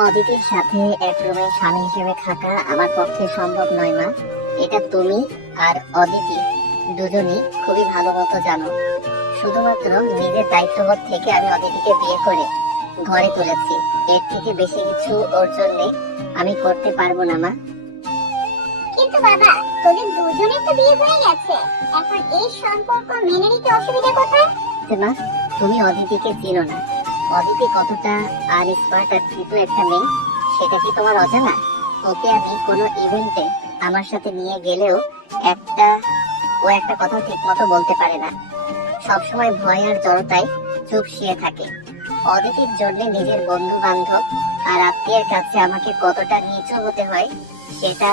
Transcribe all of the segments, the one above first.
অদিতির সাথে এক রুমে স্বামী হিসেবে থাকা আমার পক্ষে সম্ভব নয় মা। এটা তুমি আর অদিতি দুজনই খুবই ভালো মতো জানো। শুধুমাত্র নিজের দায়িত্ববোধ থেকে আমি অদিতিকে বিয়ে করে ঘরে তুলেছি। এর থেকে বেশি কিছু ওর জন্য আমি করতে পারবো না মা। কিন্তু বাবা, তোদের দুজনের তো বিয়ে হয়ে গেছে, এখন এই সম্পর্ক মেনে নিতে অসুবিধা কোথায়? মা, তুমি অদিতিকে চিনো না। অদিতি কতটা আর স্মার্ট আর ভীতু একটা মেয়ে, সেটা কি তোমার অজানা? ওকে আমি কোনো ইভেন্টে আমার সাথে নিয়ে গেলেও ও একটা কথা ঠিক মতো বলতে পারে না। সবসময় ভয় আর জড়তায় চুপ শুয়ে থাকে। অদিতির জন্য নিজের বন্ধু বান্ধব আর আত্মীয়ের কাছে আমাকে কতটা নিচু হতে হয় সেটা।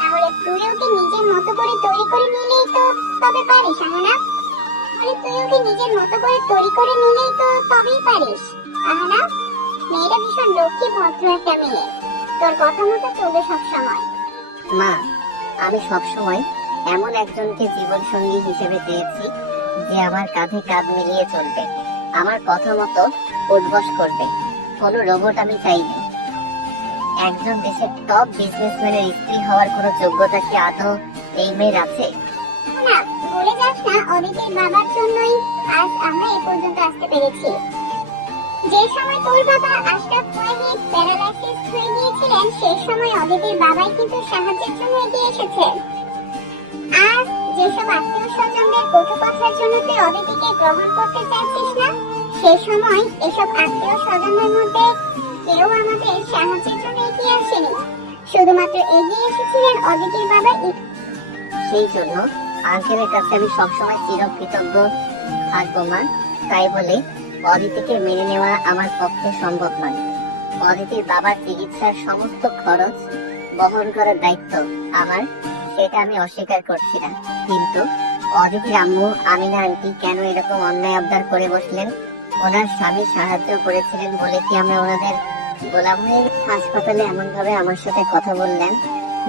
তাহলে তুই ওকে নিজের মতো করে তৈরি করে নিলেই তো তবে পারিস, আহানা। তবেই পারিস, আহানা। মেয়েটা ভীষণ লক্ষ্মী ভদ্র একটা মেয়ে, তোর কথা মতো চলবে সবসময়। মা, আমি সবসময় এমন একজনকে জীবন সঙ্গী হিসেবে চেয়েছি যে আমার কাঁধে কাঁধ মিলিয়ে চলবে, আমার কথা মতো উঠবস করবে। কোনো রোবট আমি চাইনি। একজন দেশের টপ বিজনেসম্যানের স্ত্রী হওয়ার কোনো যোগ্যতা কি আদৌ এই মেয়ের আছে? না, ভুলে যাস না, অদিতির বাবার জন্যই আজ আমরা এই পর্যন্ত আসতে পেরেছি। যে সময় তোর বাবা আশরাফ ওয়াহিদ প্যারালাইসিস হয়ে গিয়েছিলেন, সেই সময় অদিতির বাবাই কিন্তু সাহায্যের জন্য এগিয়ে এসেছে। আজ যেসব আত্মীয় স্বজনদের কটু কথার জন্য তুই অদিতিকে গ্রহণ করতে চাইছিস না, সেই সময় এসব আত্মীয় স্বজনদের মধ্যে কেউ আমাদের সাহায্যের জন্য এগিয়ে আসেনি। শুধুমাত্র এগিয়ে এসেছিলেন অদিতির বাবা। সেই জন্য আঙ্কেলের কাছে আমি সবসময় চিরকৃতজ্ঞ থাকবো মা। তাই বলে অদিতিকে মেনে নেওয়া আমার পক্ষে সম্ভব নয়। অদিতির বাবার চিকিৎসার সমস্ত খরচ বহন করার দায়িত্ব আমার, সেটা আমি অস্বীকার করছি না। কিন্তু অদিতির আম্মু আমিনা আন্টি কেন এরকম অন্যায় আবদার করে বসলেন? ওনার স্বামী সাহায্য করেছিলেন বলে কি আমরা ওনাদের গোলাম হয়ে? হাসপাতালে এমন ভাবে আমার সাথে কথা বললেন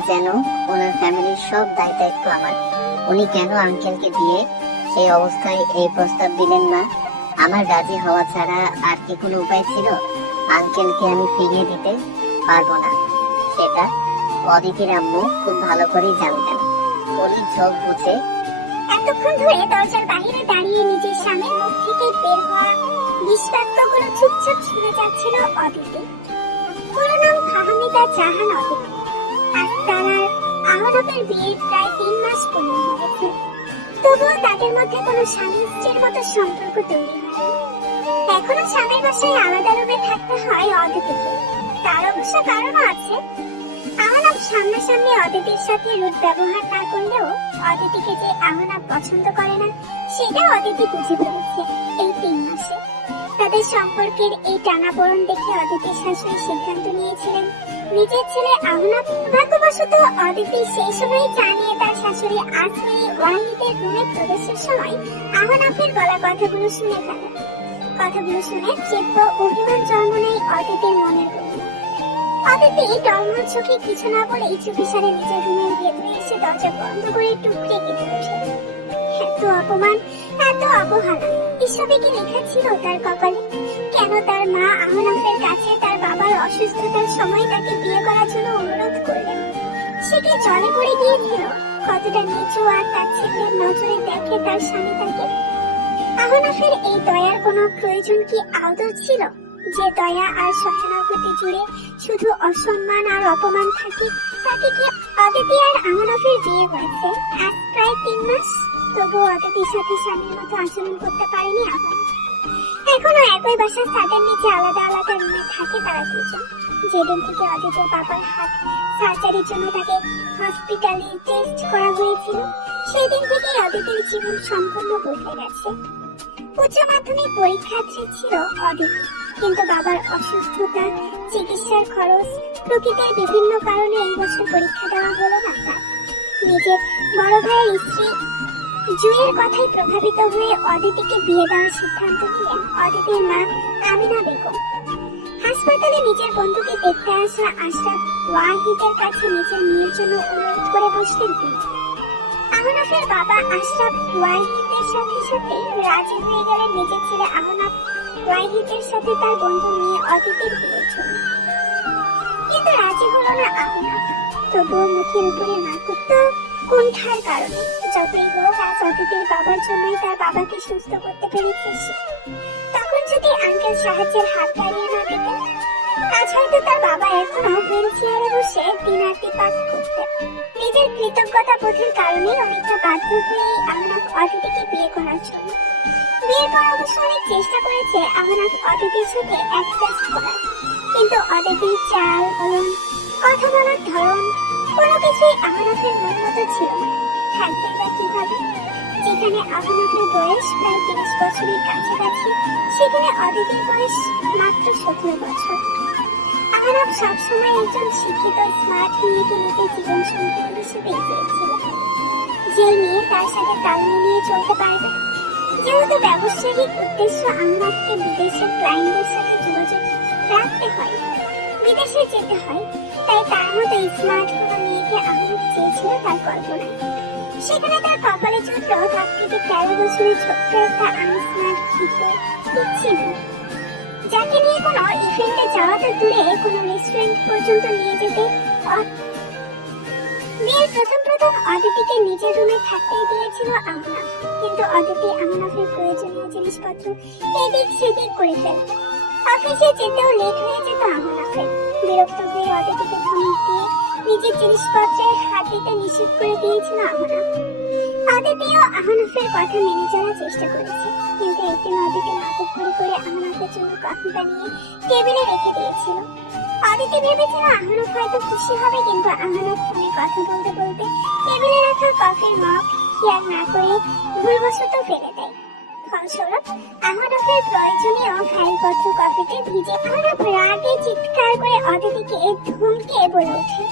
যেন ওনার ফ্যামিলির সব দায় দায়িত্ব আমার। উনি কেন আঙ্কেলকে দিয়ে সেই অবস্থায় এই প্রস্তাব দিলেন না? আমার রাজি হওয়া ছাড়া আর কি কোনো উপায় ছিল? আঙ্কেলকে আমি ফিরিয়ে দিতে পারবো না, সেটা অদিতির আম্মু খুব ভালো করেই জানতেন। উনি চোখ বুঝে এতক্ষণ ধরে দরজার বাইরে দাঁড়িয়ে নিজের স্বামীর মুখ থেকে বের হওয়া নিষ্পাত্রগুলো চুপচাপ শুনে যাচ্ছিল অদিতি। পুরো নাম ফাহমিদা জাহান অদিতি। আজ তার আর আহনাফের বিয়ের প্রায় 3 মাস পূর্ণ হয়েছে। তবুও তাদের মধ্যে কোনো স্বামী স্ত্রীর মতো সম্পর্ক তৈরি হয়নি। এখনো স্বামীর বাসায় আলাদা রুমে থাকতে হয় অদিতিকে। তার অবশ্য কারণও আছে। আহনাফ সামনাসামনি অদিতির সাথে রূপ ব্যবহার না করলেও অদিতিকে যে আহনাফ পছন্দ করে না, সেটা অদিতি বুঝে ফেলেছে এই 3 মাসে। তাদের সম্পর্কের এই টানাপোড়েন দেখে অদিতির শাশুড়ি সিদ্ধান্ত নিয়েছিলেন নিজের ছেলে আহনাফ। ভাগ্যবশত অদিতি সেই সময় জানিয়ে তার শাশুড়ি আজমি ওয়াহিদের রুমে প্রবেশের সময় আহনাফের বলা কথাগুলো শুনে ফেলে। কথাগুলো শুনে তীব্র অভিমান জন্ম নেয় অদিতির মনের মধ্যে। অদিতি টলমল চোখে কিছু না বলে চুপিসারে নিজের রুমের ভেতরে এসে দরজা বন্ধ করে টুকরে কেঁদে ওঠে। এত অপমান, এত অবহেলা, এসবে কি লেখা ছিল তার কপালে? কেন তার মা আহনাফের কাছে তার বাবার অসুস্থতার সময় তাকে বিয়ে করার জন্য অনুরোধ করলেন? সে কি জলে পড়ে গিয়েছিল? কতটা নিচু আর তার ছেলের নজরে দেখে তার স্বামী তাকে? আহনাফের এই দয়ার কোনো প্রয়োজন কি আদৌ ছিল? যে দয়া আর সহানুভূতি জুড়ে শুধু অসম্মান আর অপমান থাকে, তাকে কি অদিতি আর আহনাফের বিয়ে হয়েছে আজ প্রায় 3 মাস। তবুও অদিতির সাথে স্বামীর মতো আচরণ করতে পারেনি আহনাফ। এখনো একই বাসার ছাদের নিচে আলাদা আলাদা রুমে থাকে তারা দুজন। যেদিন থেকে অদিতির বাবার হাত সার্জারির জন্য তাকে হসপিটালে টেস্ট করা হয়েছিল, সেদিন থেকে অদিতির জীবন সম্পূর্ণ বদলে গেছে। উচ্চ মাধ্যমিক পরীক্ষার্থী ছিল অদিতি, কিন্তু বাবার অসুস্থতা, চিকিৎসার খরচ, প্রকৃতির বিভিন্ন কারণে এই বছর পরীক্ষা দেওয়া হলো না তার। নিজের বড় ভাইয়ের স্ত্রী জুয়ের কথায় প্রভাবিত হয়ে অদিতিকে বিয়ে দেওয়ার সিদ্ধান্ত নিলেন অদিতির মা আমিনা বেগম। হাসপাতালে নিজের বন্ধুকে দেখতে আসা আশরাফ ওয়াহিদের কাছে নিজের মেয়ের জন্য অনুরোধ করে বসলেন তিনি। আহনাফের বাবা আশরাফ ওয়াহিদের সাথে সাথে রাজি হয়ে গেলেন নিজের ছেলে আহনাফ ওয়াহিদের সাথে তার বন্ধু নিয়ে অদিতির বিয়ের জন্য। না আহনাফ, তবুও মুখের উপরে না করতো কুণ্ঠার কারণে। যতই হোক আজ অদিতির বাবার জন্যই তার বাবাকে সুস্থ করতে পেরে খুশি। তখন যদি আঙ্কেল সাহায্যের হাত বাড়িয়ে না দিতেন, আজ হয়তো তার বাবা এখনো হুইল চেয়ারে বসে দিনারটি পাক করতেন। নিজের কৃতজ্ঞতা বোধের কারণেই অনেকটা বাধ্য হয়েই আহনাফ অদিতিকে বিয়ে করার জন্য। বিয়ের পর অবশ্য অনেক চেষ্টা করেছে আহনাফ অদিতির সাথে অ্যাডজাস্ট করার, কিন্তু অদিতির চাল বলুন, কথা বলার ধরন কোনো কিছুই আহনাফের মন মতো ছিল না। থাকবে বা কিভাবে? যেখানে আহনাফের বয়স প্রায় 30 বছরের কাছাকাছি, সেখানে অদিতির বয়স মাত্র 17 বছর। আহনাফ সবসময় একজন শিক্ষিত স্মার্ট মেয়েকে নিতে জীবন সঙ্গী হিসেবে চেয়েছিল, যে মেয়ে তার সাথে তাল মিলিয়ে চলতে পারবে। যেহেতু ব্যবসায়িক উদ্দেশ্য আহনাফকে বিদেশের ক্লায়েন্টদের সাথে যোগাযোগ রাখতে হয়, বিদেশে যেতে হয়, তাই তার মতো স্মার্ট কোনো মেয়েকে আহনাফ চেয়েছিল তার কল্পনায়। সেখানে তার কপালে জুটল তার থেকে 13 বছরের ছোট্ট একটা আনস্মার্ট পিচ্ছি মেয়ে, যাকে নিয়ে কোনো ইভেন্টে যাওয়া তো দূরে কোনো রেস্টুরেন্ট পর্যন্ত নিয়ে যেতে। বিয়ের প্রথম অদিতিকে নিজের রুমে থাকতেই দিয়েছিল আহনাফ, কিন্তু অদিতি আহনাফের প্রয়োজনীয় জিনিসপত্র এদিক সেদিক করে ফেলত। অফিসে যেতেও লেট হয়ে যেত আহনাফের। বিরক্ত হয়ে অদিতিকে ধমক দিয়ে নিজের জিনিসপত্রে হাত দিতে নিষেধ করে দিয়েছিল আহনাফ। অদিতিও আহনাফের কথা মেনে চলার চেষ্টা করেছে, কিন্তু একদিন অদিতি নাটক করে আহনাফের জন্য কফি বানিয়ে টেবিলে রেখে দিয়েছিল। অদিতি ভেবেছিল আহনাফ হয়তো খুশি হবে, কিন্তু আহনাফ ফোনে কথা বলতে বলতে টেবিলে রাখা কফির মগ খেয়াল না করে ভুলবশত ফেলে দেয়। ফলস্বরূপ আহনাফের প্রয়োজনীয় ফাইলপত্র কফিতে ভিজে। আহনাফ রাগে চিৎকার করে অদিতিকে ধমকে বলে ওঠে,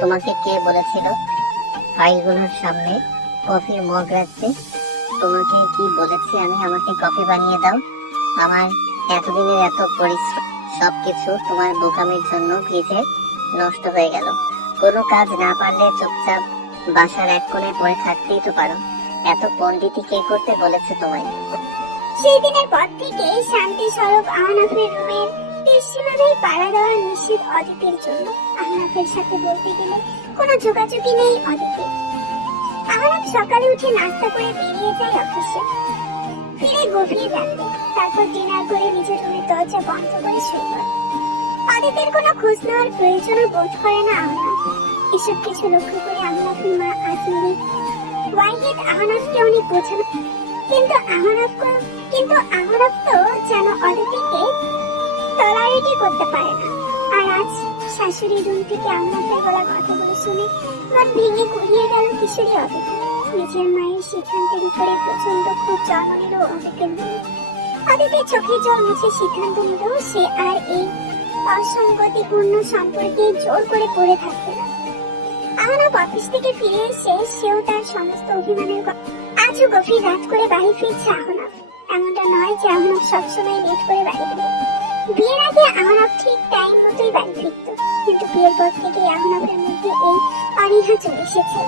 তোমাকে কে বলেছিল ফাইলগুলোর সামনে কফির মগ রাখতে? তোমাকে কি বলেছি আমি আমাকে কফি বানিয়ে দাও? আমার এতদিনের এত পরিশ্রম সবকিছু তোমার বোকামির জন্য ভিজে নষ্ট হয়ে গেল। কোনো কাজ না পারলে চুপচাপ বাসার এক কোণে পড়ে থাকতেই তো পারো। এত পণ্ডিতি কে করতে বলেছে তোমায়? সেই দিনের পর থেকে শান্তি স্বরূপ আহনাফের রুমের তীরসীমানায় পাড়া দেওয়া নিষেধ অদিতির জন্য। আহনাফের সাথে বলতে গেলে কোনো যোগাযোগই নেই অদিতির। আহনাফ সকালে উঠে নাস্তা করে বেরিয়ে যায় অফিসে, ফিরে গভীর রাতে, তারপর ডিনার করে নিজের রুমের দরজা বন্ধ করে শুয়ে পড়ে। অদিতির কোনো খোঁজ নেওয়ার প্রয়োজনও বোধ করে না আহনাফ। এসব কিছু লক্ষ্য করে আহনাফের মা আজমিরি ওয়াহিদ আহনাফকে অনেক বোঝানো, কিন্তু আহনাফ তো যেন অদিতিকে টলারেটই করতে পারে না। আর আজ শাশুড়ির রুম থেকে আহনাফের গলা কথাগুলো শুনে মন ভেঙে গুড়িয়ে গেল কিশোরী অদিতি। নিজের মায়ের সিদ্ধান্তের উপরে প্রচন্ড খুব জন্ম নিল অদিতির মনে। অদিতির চোখে জল মুছে সিদ্ধান্ত নিল সে আর এই অসঙ্গতিপূর্ণ সম্পর্কে জোর করে পড়ে থাকবে না। আহনাফ অফিস থেকে ফিরে এসে সেও তার সমস্ত অভিমানের আজও গভীর রাত করে বাড়ি ফিরছে আহনাফ। এমনটা নয় যে আহনাফ সবসময় লেট করে বাড়ি ফিরে। বিয়ের আগে আহনাফ ঠিক টাইম মতোই বাড়ি ফিরত, কিন্তু বিয়ের পর থেকে আহনাফের মধ্যে এই অনীহা চলে এসেছে।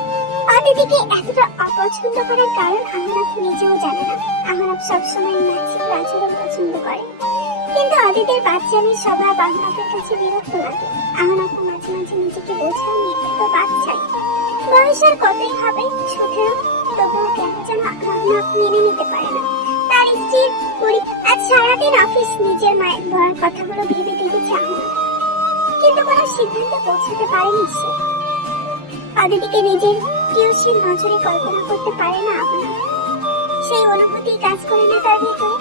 অদিতিকে এতটা অপছন্দ করার কারণ আহনাফ নিজেও জানে না। আহনাফ সবসময় ন্যাচারাল আচরণ পছন্দ করে, কিন্তু অদিতির বাচ্চামির স্বভাব আহনাফের কাছে বিরক্ত লাগে। আহনাফ মাঝে মাঝে নিজেকে বোঝায় মেয়েটা তো বাচ্চাই, বয়স আর কতই হবে, 17, তবুও কেন যেন আহনাফ মেনে নিতে পারে না তার স্ত্রীর আজ সারাদিন অফিস নিজের মায়ের বলার কথাগুলো ভেবে দেখেছে আহনাফ, কিন্তু কোনো সিদ্ধান্তে পৌঁছাতে পারেনি সে। অদিতিকে নিজের প্রিয়সীর নজরে কল্পনা করতে পারে না আহনাফ, সেই অনুভূতি কাজ করে না তার ভিতরে।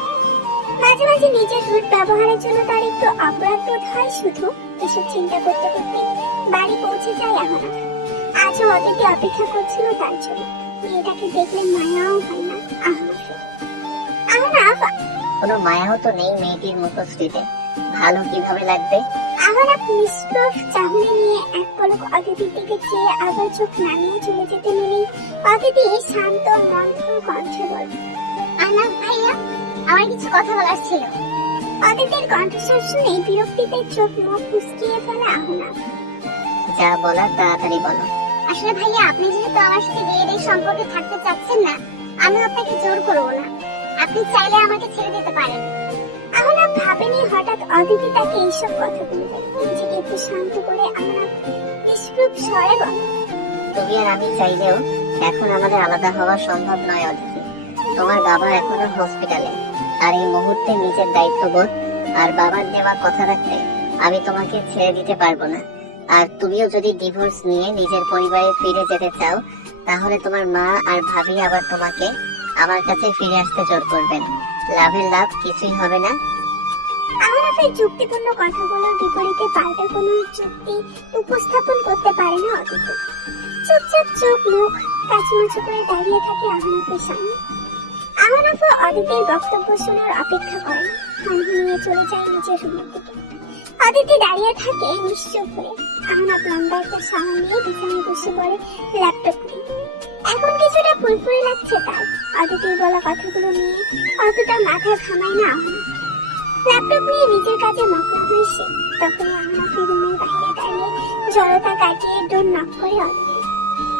মাঝে মাঝে নিজের রুট ব্যবহারের জন্য তার একটু অপরাধ বোধ হয় শুধু। এসব চিন্তা করতে করতে বাড়ি পৌঁছে যায় আহনাফ। আজও অদিতি অপেক্ষা করছিল তার জন্য। মেয়েটাকে দেখলে মায়াও হয় না আহনাফের। আহনাফ কোনো মায়াও তো নেই মেয়েটির মুখশ্রীতে, ভালো কিভাবে লাগবে? আহনাফ নিষ্প্রভ চাহনি নিয়ে এক পলক অদিতির দিকে চেয়ে আবার চোখ নামিয়ে চলে যেতে নিলেই অদিতি শান্ত মন্থর কণ্ঠে বলল, আহনাফ ভাইয়া, আমার কিছু কথা বলার ছিল। অদিতির কণ্ঠস্বর শুনে বিরক্তিতে চোখ মুখ কুঁচকিয়ে ফেলে আহনাফ। যা বলার তাড়াতাড়ি বলো। আসলে ভাইয়া, আপনি যেহেতু আমার সাথে বিয়ের এই সম্পর্কে থাকতে চাচ্ছেন না, আমি আপনাকে জোর করবো না। আপনি চাইলে আমাকে ছেড়ে দিতে পারেন। আহনাফ ভাবেনি হঠাৎ অদিতি তাকে এইসব কথা বলবে। নিজেকে একটু শান্ত করে আহনাফ বিরূপ স্বরে বলে, তুমি আর আমি চাইলেও এখন আমাদের আলাদা হওয়া সম্ভব নয় অদিতি। তোমার বাবা এখনো হসপিটালে, আর এই মুহূর্তে নিজের দায়িত্ববোধ আর বাবার দেওয়া কথা রাখতে আমি তোমাকে ছেড়ে দিতে পারবো না। আর তুমিও যদি ডিভোর্স নিয়ে নিজের পরিবারে ফিরে যেতে চাও, তাহলে তোমার মা আর ভাবি আবার তোমাকে আমার কাছে ফিরে আসতে জোর করবেন। লাভের লাভ কিছুই হবে না। আহনাফের যুক্তিপূর্ণ কথাগুলোর বিপরীতে পাল্টা কোনো যুক্তি উপস্থাপন করতে পারে না অদিতি। চুপচাপ চোখ মুখ কাচুমাচু করে দাঁড়িয়ে থাকে আহনাফের সামনে। আহনাফও অদিতির বক্তব্য শোনার অপেক্ষা করে না, হনহনিয়ে চলে যায় নিজের রুমের দিকে। অদিতি দাঁড়িয়ে থাকে নিশ্চুপ হয়ে। আহনাফ লম্বা একটা শাওয়ার নিয়ে বিছানায় বসে পড়ে ল্যাপটপ নিয়ে। এখন কিছুটা ফুরফুরে লাগছে তার। অদিতির বলা কথাগুলো নিয়ে অতটা মাথা ঘামায় না আহনাফ। ল্যাপটপ নিয়ে নিজের কাজে মগ্ন হয়েছে। তখনই আহনাফের রুমের বাইরে দাঁড়িয়ে জড়তা কাটিয়ে ডোর নক করে অদিতি।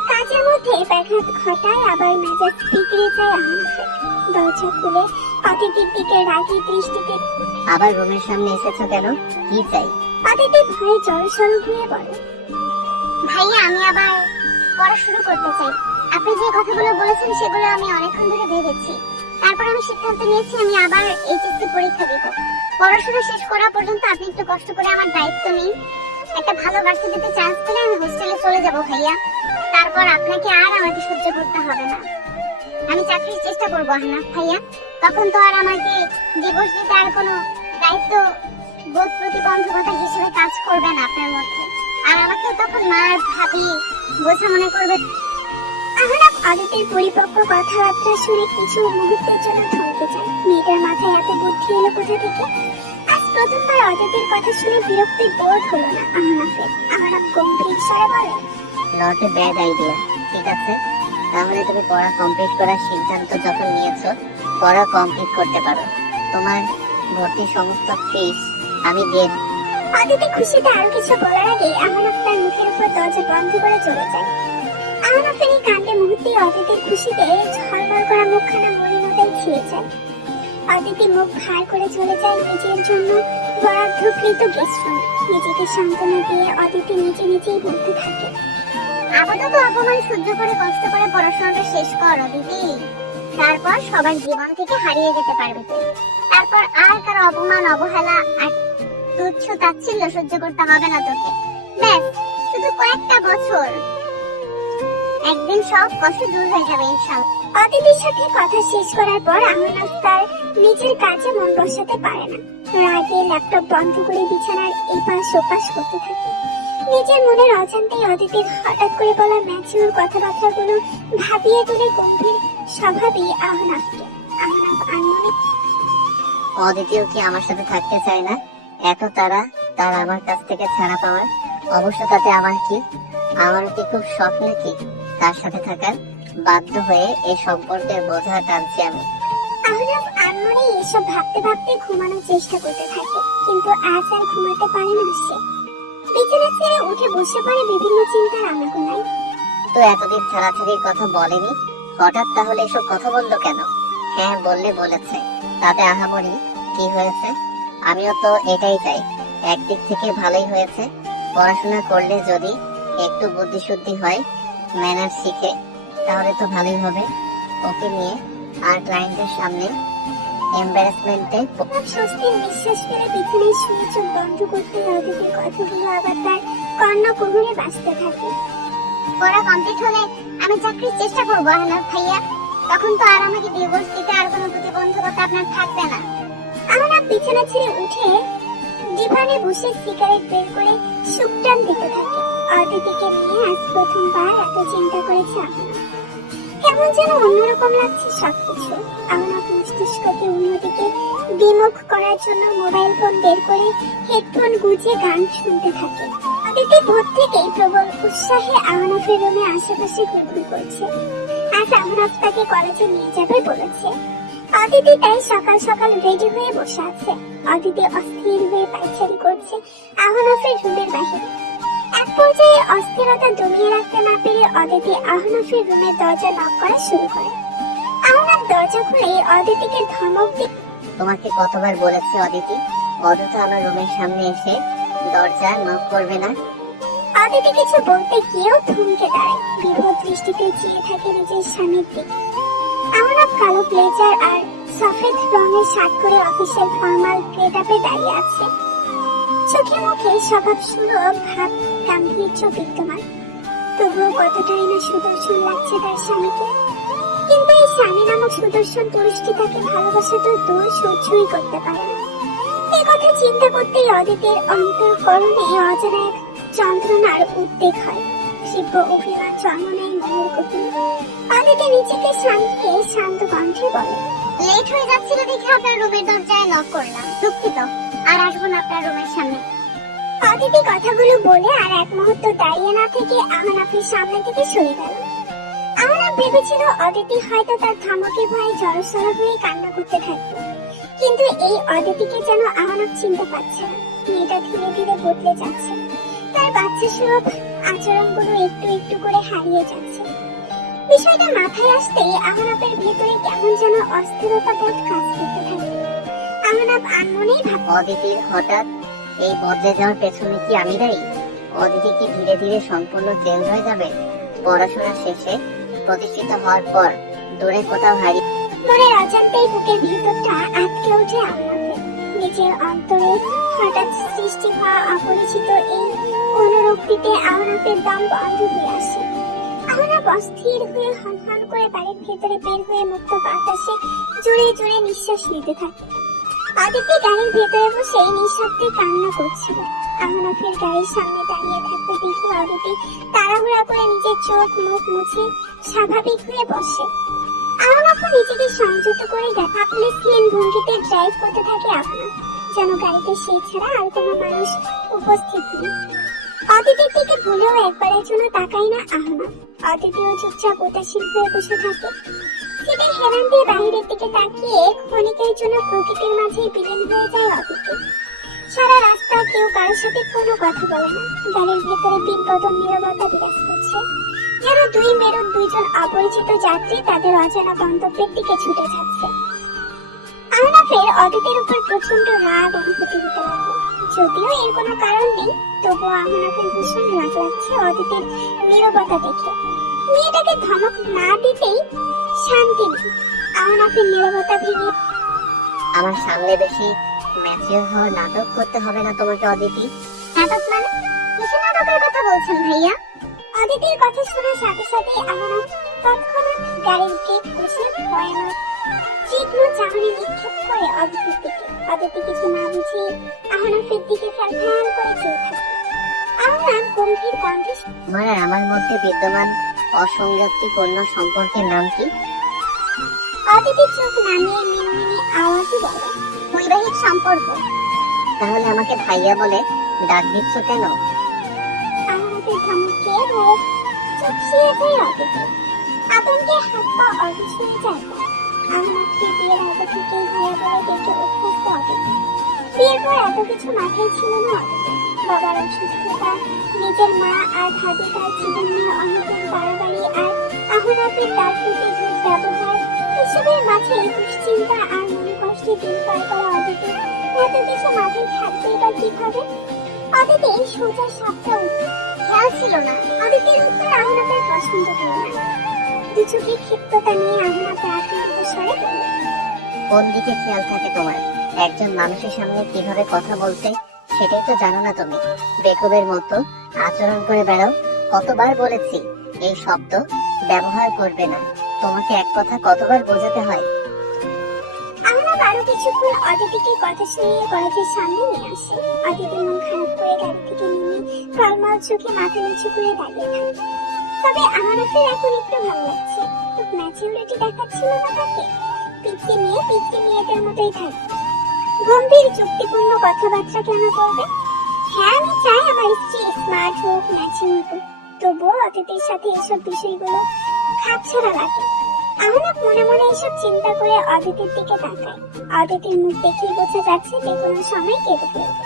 কাজের মধ্যে ব্যাঘাত ঘটায়, আবার মেজাজ বিগড়ে যায় আহনাফের। দরজা খুলে অদিতির দিকে রাগী দৃষ্টিতে আবার রুমের সামনে এসেছো কেন? কি চাই? অদিতি ভয়ে জড়সড় হয়ে বলে, ভাইয়া আমি আবার পড়া শুরু করতে চাই। আপনি যে কথাগুলো বলেছেন সেগুলো আমি অনেকক্ষণ ধরে ভেবেছি। তারপর আমি সিদ্ধান্ত নিয়েছি আমি আবার এইচএসসি পরীক্ষা দেব। পড়াশোনা শেষ করা পর্যন্ত আপনি একটু কষ্ট করে আমার দায়িত্ব নিন। একটা ভালো ভার্সিটিতে চান্স পেলে আমি হোস্টেলে চলে যাব ভাইয়া। তারপর আপনাকে আর আমাকে সহ্য করতে হবে না। আমি চাকরির চেষ্টা করবো আহনাফ ভাইয়া। তখন তো আর আমাকে ডিভোর্স দিতে আর কোনো দায়িত্ব বোধ প্রতিবন্ধকতা হিসেবে কাজ করবে না আপনার মধ্যে। আর আমাকে তখন মা আর ভাবি বোঝা মনে করবে। আহনাফ অদিতির পরিপক্ক কথাবার্তা শুনে কিছু মুহূর্তের জন্য থমকে যায়। মেয়েটার মাথায় এত বুদ্ধি এলো কোথা থেকে? আজ প্রথমবার অদিতির কথা শুনে বিরক্তি বোধ হলো না আহনাফের। আহনাফ গম্ভীর স্বরে বলে, নট এ ব্যাড আইডিয়া। ঠিক আছে, তাহলে তুমি পড়া কমপ্লিট করার সিদ্ধান্ত যখন নিয়েছো, পড়া কমপ্লিট করতে পারো। তোমার ভর্তির সমস্ত ফিস আমি দিয়ে দেব। অদিতি খুশিতে আরো কিছু বলার আগে আহনাফ তার মুখের উপর দরজা বন্ধ করে চলে যায়। আহনাফের এই কাণ্ডে মুহূর্তে অদিতির খুশিতে ঝলমল করা মুখখানা মলিনতায় ছিঁড়ে যায়। অদিতি মুখ ভার করে চলে যায় নিজের জন্য বরাদ্দকৃত গেস্ট রুমে। নিজেকে সান্ত্বনা দিয়ে অদিতি নিজে নিজেই বলতে থাকে, আপাতত অপমান সহ্য করে কষ্ট করে পড়াশোনাটা শেষ কর অদিতি। তারপর সবার জীবন থেকে হারিয়ে যেতে পারবে তুই। তারপর আর কারো অপমান অবহেলা আর তুচ্ছ তাচ্ছিল্য সহ্য করতে হবে না তোকে। ব্যাস শুধু কয়েকটা বছর, একদিন সব কষ্ট দূর হয়ে যাবে ইনশাআল্লাহ। অদিতির সাথে কথা শেষ করার পর আহনাফ তার নিজের কাজে মন বসাতে পারে না। রাগে ল্যাপটপ বন্ধ করে বিছানার এপাশ ওপাশ করতে থাকে। নিজের মনের অজান্তেই অদিতির হঠাৎ করে বলা ম্যাচিউর কথাবার্তাগুলো ভাবিয়ে তুলে গম্ভীর স্বভাবই আহনাফকে। আহনাফ আনমনে, অদিতিও কি আমার সাথে থাকতে চায় না? এত তার আমার কাছ থেকে ছাড়া পাওয়ার? অবশ্য তাতে আমার কি? আমারও কি খুব শখ নাকি তার সাথে থাকার? বাধ্য হয়ে এই সম্পর্কের বোঝা টানছি আমি। আহনাফ আনমনে এসব ভাবতে ভাবতে ঘুমানোর চেষ্টা করতে থাকে, কিন্তু আজ আর ঘুমাতে পারে না সে। বিছানা ছেড়ে উঠে বসে পড়ে বিভিন্ন চিন্তার আনাগোনায়। তো এতদিন ছাড়াছাড়ির কথা বলেনি, হঠাৎ তাহলে এসব কথা বললো কেন? হ্যাঁ বলেছে, তাতে আহামরি কি হয়েছে? আমিও তো এটাই চাই। একদিক থেকে ভালোই হয়েছে, পড়াশোনা করলে যদি একটু বুদ্ধিশুদ্ধি হয়, ম্যানার শিখে, তাহলে তো ভালোই হবে। ওকে নিয়ে আর ক্লায়েন্টের সামনে এম্বারাসমেন্টে স্বস্তির নিঃশ্বাস ফেলে বিছানায় শুয়ে চোখ বন্ধ করতে অদিতির কথাগুলো আবার তার কর্ণকুহরে বাজতে থাকে। পড়া কমপ্লিট হলে আমি চাকরির চেষ্টা করবো আহনাফ ভাইয়া। তখন তো আর আমাকে ডিভোর্স দিতে আর কোনো প্রতিবন্ধকতা আপনার থাকবে না। আহনাফ বিছানা ছেড়ে উঠে ডিভানে বসে সিগারেট বের করে সুপটান দিতে থাকে। অদিতিকে নিয়ে আজ প্রথমবার এত চিন্তা করেছে আহনাফ। কেমন যেন অন্যরকম লাগছে সবকিছু। আহনাফ মস্তিষ্ককে অন্যদিকে বিমুখ করার জন্য মোবাইল ফোন বের করে হেডফোন গুঁজে গান শুনতে থাকে। অদিতি ভোর থেকেই প্রবল উৎসাহে আহনাফের রুমে আশেপাশে ঘুরঘুর করছে। আজ আহনাফ তাকে কলেজে নিয়ে যাবে বলেছে। অদিতি তাই সকাল সকাল রেডি হয়ে বসে আছে। অদিতি অস্থির হয়ে পায়চারি করছে আহনাফের রুমের বাহিরে। এক পর্যায়ে অস্থিরতা দমিয়ে রাখতে না পেরে অদিতি আহনাফের রুমের দরজা নক করা শুরু করে। আহনাফ দরজা খুলে অদিতিকে ধমক দিয়ে, তোমাকে কতবার বলেছি অদিতি, অযথা আমার রুমের সামনে এসে দরজা নক করবে না। অদিতি কিছু বলতে গিয়েও থমকে দাঁড়ায়, বিপদ দৃষ্টিতে চেয়ে থাকে নিজের স্বামীর দিকে। আহনাফ কালো ব্লেজার আর সফেদ রঙের শার্ট পরে অফিসের ফর্মাল গেট আপে দাঁড়িয়ে আছে। চোখে মুখে স্বভাব সুলভ ভাব গাম্ভীর্য বিদ্যমান। তবুও কতটাই না সুদর্শন লাগছে তার স্বামীকে। কিন্তু এই স্বামী নামক সুদর্শন পুরুষটি তাকে ভালোবাসা তো দূর সহ্যই করতে পারে না। এই কথা চিন্তা করতেই অদিতের অন্তঃকরণে অজানা এক যন্ত্রণার উদ্বেগ হয়। তীব্র অভিমান জন্ম নেয় মনের গভীরে। অদিতি নিজেকে শান্তিয়ে শান্ত কণ্ঠে বলে, লেট হয়ে যাচ্ছিল দেখে আপনার রুমের দরজায় নক করলাম, দুঃখিত। আর আসবো না আপনার রুমের সামনে। অদিতি কথাগুলো বলে আর এক মুহূর্ত দাঁড়িয়ে না থেকে আহনাফের সামনে থেকে সরে গেল। আহনাফ ভেবেছিল অদিতি হয়তো তার ধমকে ভয়ে জড়সড় হয়ে কান্না করতে থাকবে, কিন্তু এই অদিতিকে যেন আহনাফ চিনতে পারছে না। মেয়েটা ধীরে ধীরে বদলে যাচ্ছে, তার বাচ্চা সুলভ আচরণগুলো একটু একটু করে হারিয়ে যাচ্ছে। বিষয়টা মাথায় আসতেই আহনাফের ভেতরে কেমন যেন অস্থিরতা বোধ কাজ করতে থাকে। আহনাফ আনমনেই অদিতির হঠাৎ এই বদলে যাওয়ার পেছনে কি আমি দায়ী? অদিতি কি ধীরে ধীরে সম্পূর্ণ চেঞ্জ হয়ে যাবে? পড়াশোনা শেষে প্রতিষ্ঠিত হওয়ার পর দূরে কোথাও হারিয়ে মনের অজান্তেই বুকের ভিতরটা আটকে ওঠে আহনাফের। নিজের অন্তরে হঠাৎ সৃষ্টি হওয়া অপরিচিত এই অনুরক্তিতে আহনাফের দম বন্ধ হয়ে আসে। আহনাফ অস্থির হয়ে হনহন করে বাড়ির ভেতরে বের হয়ে মুক্ত বাতাসে জোরে জোরে নিঃশ্বাস নিতে থাকে। অদিতি গাড়ির ভেতরে বসে নিঃশব্দে কান্না করছিল। আহনাফের গাড়ির সামনে দাঁড়িয়ে থাকতে দেখে অদিতি তাড়াহুড়া করে নিজের চোখ মুখ মুছে স্বাভাবিক হয়ে বসে। আহনাফও নিজেকে সংযত করে আপলিসহীন ভঙ্গিতে ড্রাইভ করতে থাকে আহনাফ, যেন গাড়িতে সে ছাড়া আর কোনো মানুষ উপস্থিত নেই। অদিতির দিকে ভুলেও একবারের জন্য তাকায় না আহনাফ। অদিতিও চুপচাপ উদাসীন হয়ে বসে থাকে। সিটে হেলান দিয়ে বাহিরের দিকে তাকিয়ে ক্ষণিকের জন্য প্রকৃতির মাঝে বিলীন হয়ে যায় অদিতি। সারা রাস্তা কেউ কারোর সাথে কোনো কথা বলে না। গাড়ির ভেতরে বিপদম নীরবতা বিরাজ করছে, যেন দুই মেরুর দুইজন অপরিচিত যাত্রী তাদের অজানা গন্তব্যের দিকে ছুটে যাচ্ছে। আহনাফের অদিতির উপর প্রচন্ড রাগ অনুভূতি হতে লাগলো। যদিও এর কোনো কারণ নেই, তবুও আহনাফের ভীষণ রাগ লাগছে অদিতির নীরবতা দেখে। মেয়েটাকে ধমক না দিতেই শান্তি নেই। আহনাফের নীরবতা ভেঙে, আমার সামনে বেশি ম্যাচিওর হওয়ার নাটক করতে হবে না তোমাকে অদিতি। নাটক মানে? কিসের নাটকের কথা বলছেন ভাইয়া? অদিতির কথা শোনার সাথে সাথে আহনাফ তৎক্ষণাৎ গাড়ির ব্রেক কষে ভয়ানক তীক্ষ্ণ চাহনি নিক্ষেপ করে অদিতির দিকে। অদিতি কিছু না বুঝে আহনাফের দিকে ফ্যাল ফ্যাল করে চেয়ে থাকে। আহনাফ গম্ভীর কণ্ঠে, আমার আর আমার মধ্যে বিদ্যমান অসঙ্গতিপূর্ণ সম্পর্কের নাম কি? অদিতি চোখ নামিয়ে মিনমিনে আওয়াজে বলে, বৈবাহিক সম্পর্ক। তাহলে আমাকে ভাইয়া বলে ডাক দিচ্ছ কেন? আহনাফের ধমকে ভয়ে চুপসিয়ে যায় অদিতি। আতঙ্কে হাত পা অবশ হয়ে যায়। আহনাফকে বিয়ের আগে থেকেই ভাইয়া বলে ডেকে অভ্যস্ত অদিতি। বিয়ের পর এত কিছু মাথায় ছিল না অদিতি। বাবার অসুস্থতা, নিজের মা আর ভাবি তার জীবন নিয়ে অনেকদিন বাড়াবাড়ি, আর আহনাফের তার প্রতি রূপ ব্যবহার, এসবের মাঝে দুশ্চিন্তা আর মনে কষ্টে দিন পার করা অদিতি এত কিছু মাথায় থাকবে বা কিভাবে? অদিতি সোজা সাপটা উঠে খেয়াল ছিল না। অদিতির উত্তর আহনাফের পছন্দ হলো না। দু চোখে ক্ষিপ্ততা নিয়ে আহনাফ আগ্রহ স্বরে বলল, কোন দিকে খেয়াল থাকে তোমার? একজন মানুষের সামনে কিভাবে কথা বলতে সেটাই তো জানো না তুমি। বেকুবের মতো আচরণ করে বেড়াও। কতবার বলেছি এই শব্দ ব্যবহার করবে না। তোমাকে এক কথা কতবার বোঝাতে হয়? আহনাফ আরো কিছুক্ষণ অদিতিকে কথা শুনিয়ে কলেজের সামনে নিয়ে আসে। অদিতি মন খারাপ করে গাড়ি থেকে নেমে টলমল চোখে মাথা নিচু করে দাঁড়িয়ে থাকে। তবে আহনাফের এখন একটু ভালো লাগছে। খুব ম্যাচিউরিটি দেখাচ্ছিল না তাকে। পিচ্ছি মেয়েদের মতোই থাকে। গম্ভীর যুক্তিপূর্ণ কথাবার্তা কেন করবে? হ্যাঁ, আমি চাই আমার স্ত্রী স্মার্ট হোক, ম্যাচিউর হোক, তবুও অদিতির সাথে এসব বিষয়গুলো খাপছাড়া লাগে। আহনাফ মনে মনে এসব চিন্তা করে অদিতির দিকে তাকায়। অদিতির মুখ দেখেই বোঝা যাচ্ছে যে কোনো সময় কেঁদে ফেলবে।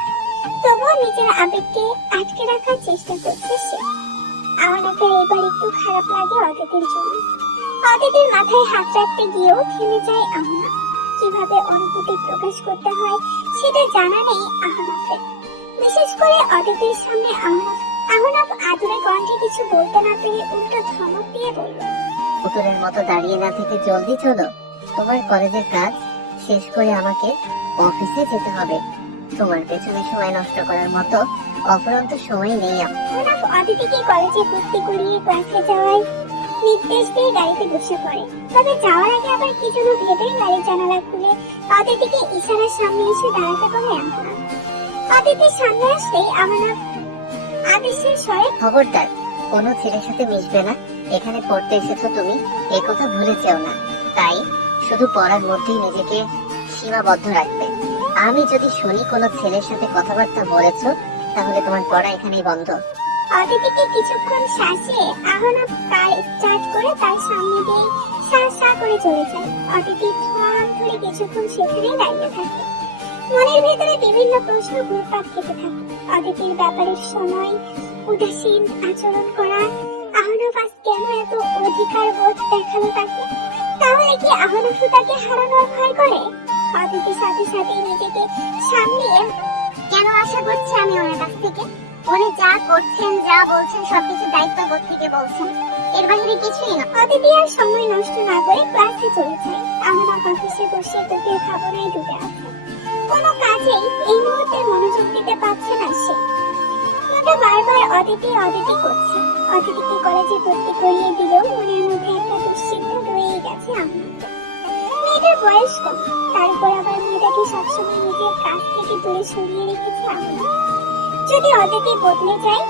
তবুও নিজের আবেগকে আটকে রাখার চেষ্টা করছে সে। আহনাফের এবার একটু খারাপ লাগে অদিতির জন্য। অদিতির মাথায় হাত রাখতে গিয়েও থেমে যায় আহনাফ। কিভাবে অনুভূতি প্রকাশ করতে হয় সেটা জানা নেই আহনাফের। বিশেষ করে অদিতির সামনে আহনাফ আহনাফ আদুরে কণ্ঠে কিছু বলতে না পেরে উল্টো ধমক দিয়ে বলল, পুতুলের মতো দাঁড়িয়ে না থেকে জলদি চলো, তোমার কলেজের কাজ শেষ করে আমাকে অফিসে যেতে হবে। তোমার পেছনে সময় নষ্ট করার মতো অফুরন্ত সময় নেই আমার। আহনাফ অদিতিকে কলেজে ভর্তি করিয়ে ক্লাসে যাওয়ায় নির্দেশ দিয়ে গাড়িতে বসে পড়ে। তবে যাওয়ার আগে আবার কি যেন ভেবে গাড়ির জানালা খুলে অদিতিকে ইশারার সামনে এসে দাঁড়াতে বলে আহনাফ। অদিতির সামনে আসতেই আহনাফ আদেশের স্বরে, খবরদার, কোনো ছেলের সাথে মিশবে না। এখানে পড়তে এসেছো তুমি, এ কথা ভুলে যেও না। তাই শুধু পড়ার মধ্যেই নিজেকে সীমাবদ্ধ রাখবে। আমি যদি শুনি কোনো ছেলের সাথে কথাবার্তা বলেছো, তাহলে তোমার পড়া এখানেই বন্ধ। অদিতিকে কিছুক্ষণ শাসিয়ে আহনাফ কার স্টার্ট করে তার সামনে দিয়ে সা করে চলে যায়। অদিতি থম ধরে কিছুক্ষণ সেখানেই দাঁড়িয়ে থাকে। মনের ভেতরে বিভিন্ন প্রশ্ন ঘুরপাক খেতে থাকে। অদিতির ব্যাপারে সময় উদাসীন আচরণ করা, আহনাফ আজ কেন এত অধিকার বোধ দেখালো তাকে? তাহলে কি আহনাফ তাকে হারানোর ভয় করে? অদিতির সাথে সাথে নিজেকে সামলিয়ে কেন আশা করছি আমি ওনার কাছ থেকে? উনি যা করছেন, যা বলছেন সবকিছু দায়িত্ববোধ থেকে বলছেন, এর বাইরে কিছুই না। অদিতি আর সময় নষ্ট না করে ক্লাসে চলে যায়। আহনাফ অফিসে বসে তোদের ভাবনায় ডুবে আছে। কোনো কাজেই এই মুহূর্তে মনোযোগ দিতে পারছে না সে। মনটা বারবার অদিতি অদিতি করছে। অদিতিকে কলেজে ভর্তি করিয়ে দিলেও মনের মধ্যে একটা দুশ্চিন্তা রয়েই গেছে আহনাফের। মেয়েটার বয়স কম, তার উপর আবার মেয়েটাকে সবসময় নিজের কাছ থেকে দূরে সরিয়ে রেখেছে আহনাফ। যদি অদিতি বদলে যায়,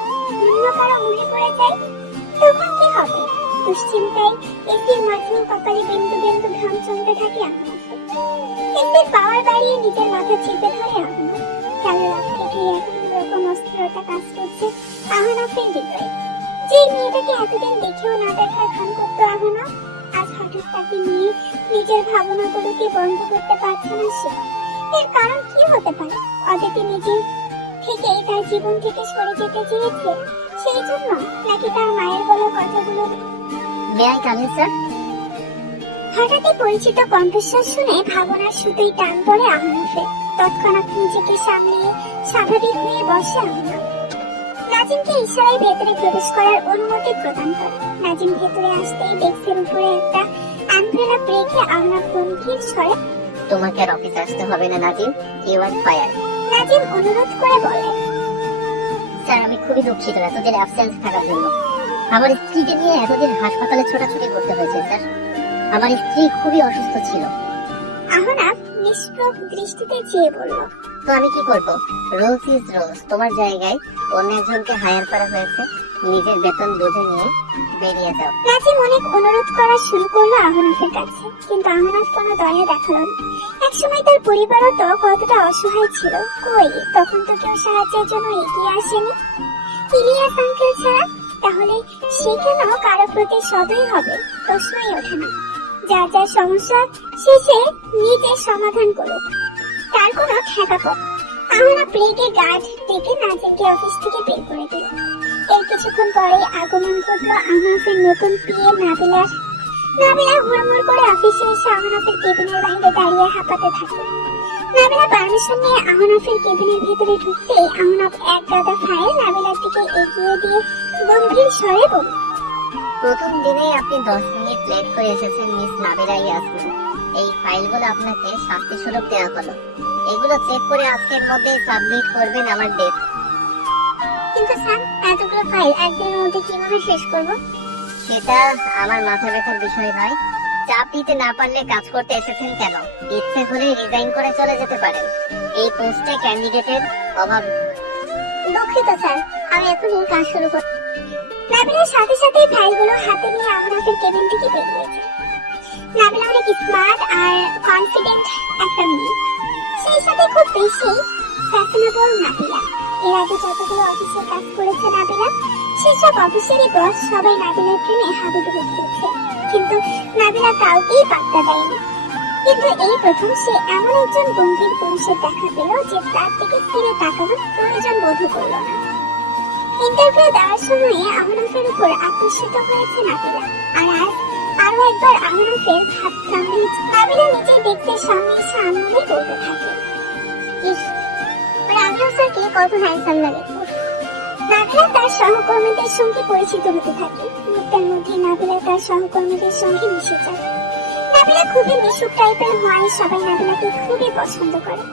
অন্য কারো মনে পড়ে যায়, তখন কি হবে? দুশ্চিন্তায় এসির মাঝেও কপালে বিন্দু বিন্দু ঘাম জমতে থাকে আহনাফের। এসির পাওয়ার বাড়িয়ে নিজের মাথা চেপে ধরে আহনাফ। কাল রাত থেকে এখন এরকম অস্থিরতা কাজ করছে আহনাফের হৃদয়ে। যে মেয়েটাকে এতদিন দেখেও না দেখার ভান করতো আহনাফ, আজ হঠাৎ তাকে নিয়ে নিজের ভাবনাগুলোকে বন্ধ করতে পারছে না সে। এর কারণ কি হতে পারে? অদিতি নিজে থেকেই তার জীবন থেকে সরে যেতে চেয়েছে সেই জন্য, নাকি তার মায়ের বলা কথাগুলো? May I come in, sir? হঠাৎই পরিচিত কণ্ঠস্বর শুনে ভাবনার সুতোই টান পড়ে আহনাফের। তৎক্ষণাৎ নিজেকে সামলিয়ে স্বাভাবিক হয়ে বসে আহনাফ। নাজিমকে ইশারায় ভেতরে প্রবেশ করার অনুমতি প্রদান করে। নাজিম ভেতরে আসতেই ডেস্কের উপরে একটা অ্যামব্রেলা রেখে আহনাফ গম্ভীর স্বরে, তোমাকে আর অফিসে আসতে হবে না Nazim, you are fire. Nazim অনুরোধ করে বলে, স্যার আমি খুবই দুঃখিত এতদিন অ্যাবসেন্স থাকার জন্য। আমার স্ত্রীকে নিয়ে এতদিন হাসপাতালে ছোটাছুটি করতে হয়েছে স্যার। আমার স্ত্রী খুবই অসুস্থ ছিল। আহনাফ নিষ্প্রভ দৃষ্টিতে চেয়ে বলল, তো আমি কি করব? Rules is rules. তোমার জায়গায় অন্য একজনকে হায়ার করা হয়েছে, নিজের বেতন বুঝে নিয়ে বেরিয়ে যাও। নাজিম অনেক অনুরোধ করা শুরু করলো আহনাফের কাছে, কিন্তু আহনাফ কোনো দয়া দেখালো না। একসময় তার পরিবারও তো কতটা অসহায় ছিল, কই তখন তো কেউ সাহায্যের জন্য এগিয়ে আসেনি, ইলিয়াস আঙ্কেল ছাড়া। তাহলে সে কেন কারো প্রতি সদয় হবে? প্রশ্নই ওঠে না। যার যার সমস্যা সে নিজের সমাধান করুক, তার কোনো ঠেকাপথ। আহনাফ রেগে গার্ড ডেকে নাজিমকে অফিস থেকে বের করে দিল। এর কিছুক্ষণ পরেই আগমন ঘটলো আহনাফের নতুন পিএ নাবিলার। নাবিলা হুড়মুড় করে অফিসে এসে আহনাফের কেবিনের বাইরে দাঁড়িয়ে হাঁপাতে থাকে। নাবিলা পারমিশন নিয়ে আহনাফের কেবিনের ভেতরে ঢুকতেই আহনাফ এক গাদা ফাইল নাবিলার দিকে এগিয়ে দিয়ে গম্ভীর স্বরে বলল, প্রথম দিনেই আপনি 10 মিনিট লেট করে এসেছেন মিস নাবিলা ইয়াসমিন। এই ফাইলগুলো আপনাকে শাস্তি স্বরূপ দেওয়া হলো। এগুলো চেক করে আজকের মধ্যে সাবমিট করবেন আমার ডেস্ক। কিন্তু স্যার এতগুলো ফাইল একদিনের মধ্যে কিভাবে শেষ করব? সেটা আমার মাথা ব্যথার বিষয় নয়। চাপ দিতে না পারলে কাজ করতে এসেছেন কেন? ইচ্ছে হলে রিজাইন করে চলে যেতে পারেন। এই পোস্টে ক্যান্ডিডেটের অভাব। দুঃখিত স্যার, আমি এখনই কাজ শুরু করব। নাবিলার সাথে সাথে ফাইলগুলো হাতে নিয়ে আহনাফের কেবিন থেকে বেরিয়েছে। নাবিলা অনেক স্মার্ট আর কনফিডেন্ট একটা মেয়ে, সেই সাথে খুব বেশি ফ্যাশনেবল নাবিলা। এর আগে যতগুলো অফিসে কাজ করেছে নাবিলা, সেসব অফিসেরই বস সবাই নাবিলার প্রেমে হাবুডুবু খেয়েছে, কিন্তু নাবিলা কাউকেই পাত্তা দেয়নি। কিন্তু এই প্রথম সে এমন একজন গম্ভীর পুরুষের দেখা পেল যে তার দিকে ফিরে তাকানোর প্রয়োজন বোধ করল না। ইন্টারভিউ দেওয়ার সময় আহনাফের উপর আকর্ষিত হয়েছে নাবিলা, আর আজ আরো একবার আহনাফের হাত কামড়ে নাবিলা নিজের দেখতে সামনে এসে আনন্দে বলতে থাকে, ইস, আমিও স্যারকে কত হ্যান্ডসাম লাগে। নাবিলা নাবিলা তার সহকর্মীদের সঙ্গে পরিচিত হতে থাকে। মুহূর্তের মধ্যে নাবিলা তার সহকর্মীদের সঙ্গে মিশে যায়। নাবিলা খুবই মিশুক টাইপের হওয়ায় সবাই নাবিলাকে খুবই পছন্দ করে।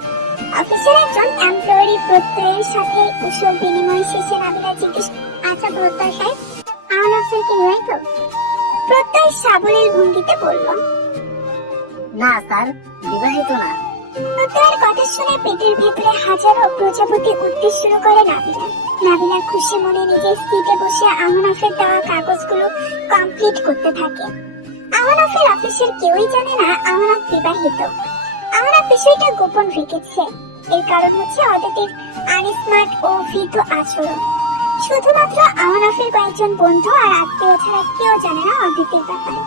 অফিসের একজন এমপ্লয়ি প্রত্যয়ের সাথে কুশল বিনিময় শেষে নাবিলা জিজ্ঞেস, আচ্ছা প্রত্যয় সাহেব, আমার অফিসের কি বিবাহিত? প্রত্যয় সাবলীল ভঙ্গিতে বলল, না স্যার, বিবাহিত না। প্রত্যয়ের কথা শুনে পেটের ভেতরে হাজারো প্রজাপতি উঠতে শুরু করে নাবিলা। নাবিলা খুশি মনে নিজের সিটে বসে আহনাফের দেওয়া কাগজগুলো কমপ্লিট করতে থাকে। আহনাফের অফিসের কেউই জানে না আহনাফ বিবাহিত। আহনাফ বিষয়টা গোপন রেখেছে। এর কারণ হচ্ছে অদিতির আনস্মার্ট ও ভীত আচরণ। শুধুমাত্র আহনাফের কয়েকজন বন্ধু আর আত্মীয় ছাড়া কেউ জানে না অদিতির ব্যাপারে।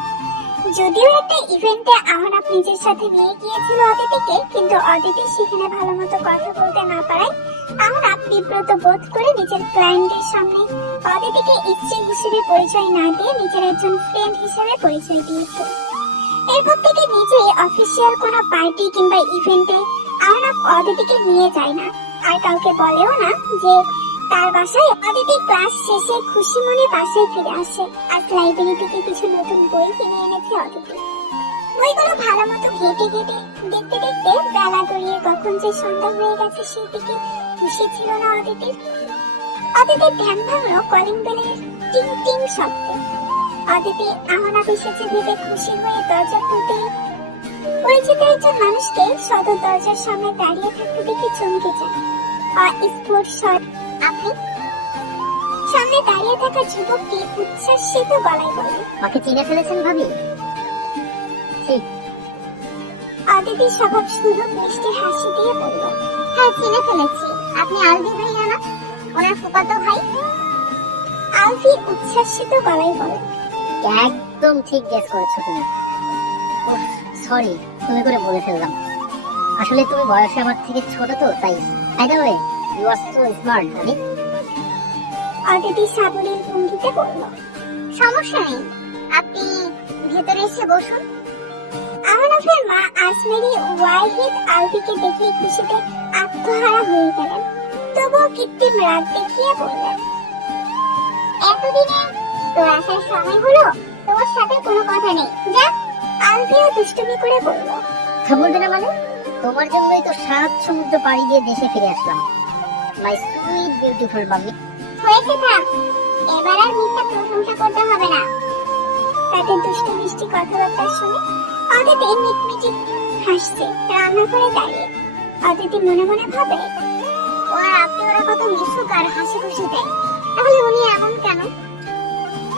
যদিও একটা ইভেন্টে আহনাফ নিজের সাথে নিয়ে গিয়েছিল অদিতিকে, কিন্তু অদিতি সেখানে ভালো মতো কথা বলতে না পারায় আহনাফ বিব্রত বোধ করে নিজের ক্লায়েন্টদের সামনে অদিতিকে স্ত্রী হিসেবে পরিচয় না দিয়ে নিজের একজন ফ্রেন্ড হিসেবে পরিচয় দিয়েছিল। এরপর থেকে নিজেই অফিসিয়াল কোনো পার্টি কিংবা ইভেন্টে আহনাফ অদিতিকে নিয়ে যায় না, আর কাউকে বলেও না যে তার বাসায় অদিতি ক্লাস শেষে খুশি মনে বাসায় ফিরে আসে। আজ লাইব্রেরি থেকে কিছু নতুন বই কিনে এনেছে অদিতি। বইগুলো ভালো মতো ঘেটে ঘেটে দেখতে দেখতে বেলা গড়িয়ে কখন যে সন্ধ্যা হয়ে গেছে সেই দিকে খুশি ছিল না অদিতির। অদিতির ধ্যান ভাঙলো কলিং বেলের টিং টিং শব্দে। অদিতি আহনাফ এসেছে ভেবে খুশি হয়ে দরজা খুলতে পরিচিত একজন মানুষকে সদর দরজার সামনে দাঁড়িয়ে থাকতে দেখে চমকে যায়। অস্ফুট স্বর, আপনি? সামনে দাঁড়িয়ে থাকা যুবকটি উচ্ছ্বাসিত গলায় বলে, আমাকে চিনে ফেলেছেন ভাবি? ঠিক। অদিতি স্বভাব সুলভ মিষ্টি হাসি দিয়ে বলল, হ্যাঁ চিনে ফেলেছি। আপনি আলভি ভাইয়া না, ওনার ফুফাতো ভাই? আলভি উচ্ছ্বাসিত গলায় বলে, একদম ঠিক গেস করেছো তুমি। সরি, তুমি করে বলে ফেললাম। আসলে তুমি বয়সে আমার থেকে ছোট তো, তাই। By the way, you are so smart ভাবি। অদিতি সাবলীল ভঙ্গিতে বলল, সমস্যা নেই, আপনি ভেতরে এসে বসুন। আহনাফের মা আসমেরি ওয়াহিদ আলভিকে দেখে খুশিতে আত্মহারা হয়ে গেলেন। তবুও কৃত্রিম রাগ দেখিয়ে বললেন, এতদিনে তোর আসার সময় হলো, তোমার সাথে কোনো কথা নেই, যা। আলভিও দুষ্টুমি করে বলল, কথা বলবে না মানে? তোমার জন্যই তো 7 সমুদ্র পাড়ি দিয়ে দেশে ফিরে আসলাম, মাই সুইট বিউটিফুল মাম্মি। হয়েছে থাক, এবার আর মিথ্যা প্রশংসা করতে হবে না। তাদের দুষ্টু মিষ্টি কথাবার্তা শুনে অদিতি মিটমিটি হাসছে রান্না করে দাঁড়িয়ে। অদিতি মনে মনে ভাবে, ওরা আত্মীয়রা কত মিশুক আর হাসি খুশি দেয়, তাহলে উনি এমন কেন?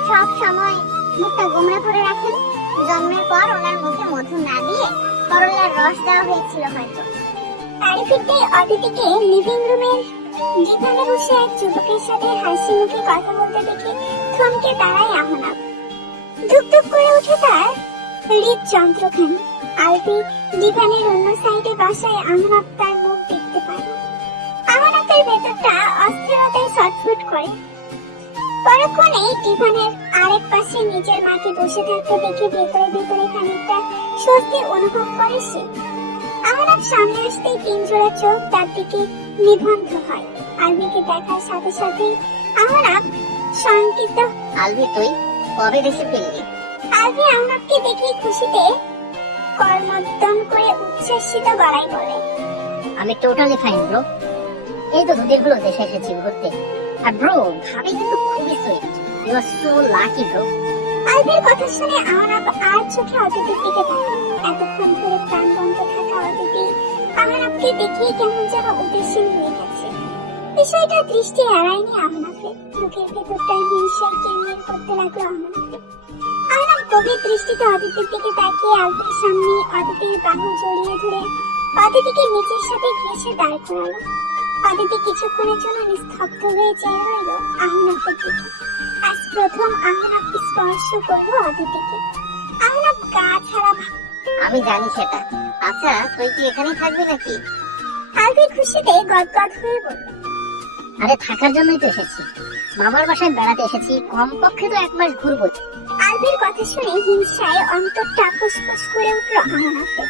সব সময় মুখটা গোমড়া করে রাখেন। জন্মের পর ওনার মুখে মধু না দিয়ে করলার রস দেওয়া হয়েছিল হয়তো। বাড়ি ফিরতেই অদিতিকে লিভিং রুমের ডিভানে বসে এক যুবকের সাথে হাসি মুখে কথা বলতে দেখে থমকে দাঁড়ায় আহনাফ। ধুকধুক করে উঠে তার হৃদযন্ত্রখানি। আলভি ডিভানের অন্য সাইডে বাসায় আহনাফ তার মুখ দেখতে পায়। আহনাফের ভেতরটা অস্থিরতায় ছটফট করে। পরক্ষণে ডিভানের আরেক পাশে নিজের মাকে বসে থাকতে দেখে ভেতরে ভেতরে খানিকটা স্বস্তি অনুভব করে সে। আহনাফ সামনে আসতেই 3 জোড়া চোখ তার দিকে নিবন্ধ হয়। আলভিকে দেখার সাথে সাথে আহনাফ শঙ্কিত। আলভি, তুই কবে দেশে ফিরলি? আলভি আহনাফকে দেখে খুশিতে কর্মোদ্যম করে উচ্ছ্বাসিত গলায় বলে, আমি টোটালি ফাইন ব্রো। এই তো দুদিনগুলো দেশে এসেছি ঘুরতে। আর ব্রো, ভাবি কিন্তু খুবই sweet. You are so lucky bro. আলভির কথা শুনে আহনাফ আর চোখে অদিতির দিকে তাকায়। এতক্ষণ ধরে প্রাণ বন্ধ থাকা অদিতি আহনাফকে দেখেই কেমন যেন উদাসীন হয়ে গেছে। বিষয়টা দৃষ্টি এড়ায়নি আহনাফের। মুখের ভেতরটায় হিংসার কিরমির করতে লাগলো আহনাফের। আহনাফ গভীর দৃষ্টিতে অদিতির দিকে তাকিয়ে আলভির সামনে অদিতির বাহু জড়িয়ে ধরে অদিতিকে নিজের সাথে ঘেঁষে দাঁড় করালো। অদিতি কিছুক্ষণের জন্য নিস্তব্ধ হয়ে চেয়ে রইল আহনাফের দিকে। আজ প্রথম আহনাফ স্পর্শ করলো অদিতিকে। আহনাফ গা ছাড়া। আমি জানি সেটা। আচ্ছা, তুই কি এখানেই থাকবি নাকি? আলভি খুশিতে গদগদ হয়ে বলল, আরে থাকার জন্যই তো এসেছি। মামার বাসায় বেড়াতে এসেছি, কমপক্ষে তো 1 মাস ঘুরবো। আলভির কথা শুনে হিংসায় অন্তরটা ফুসফুস করে উঠল আহনাফের।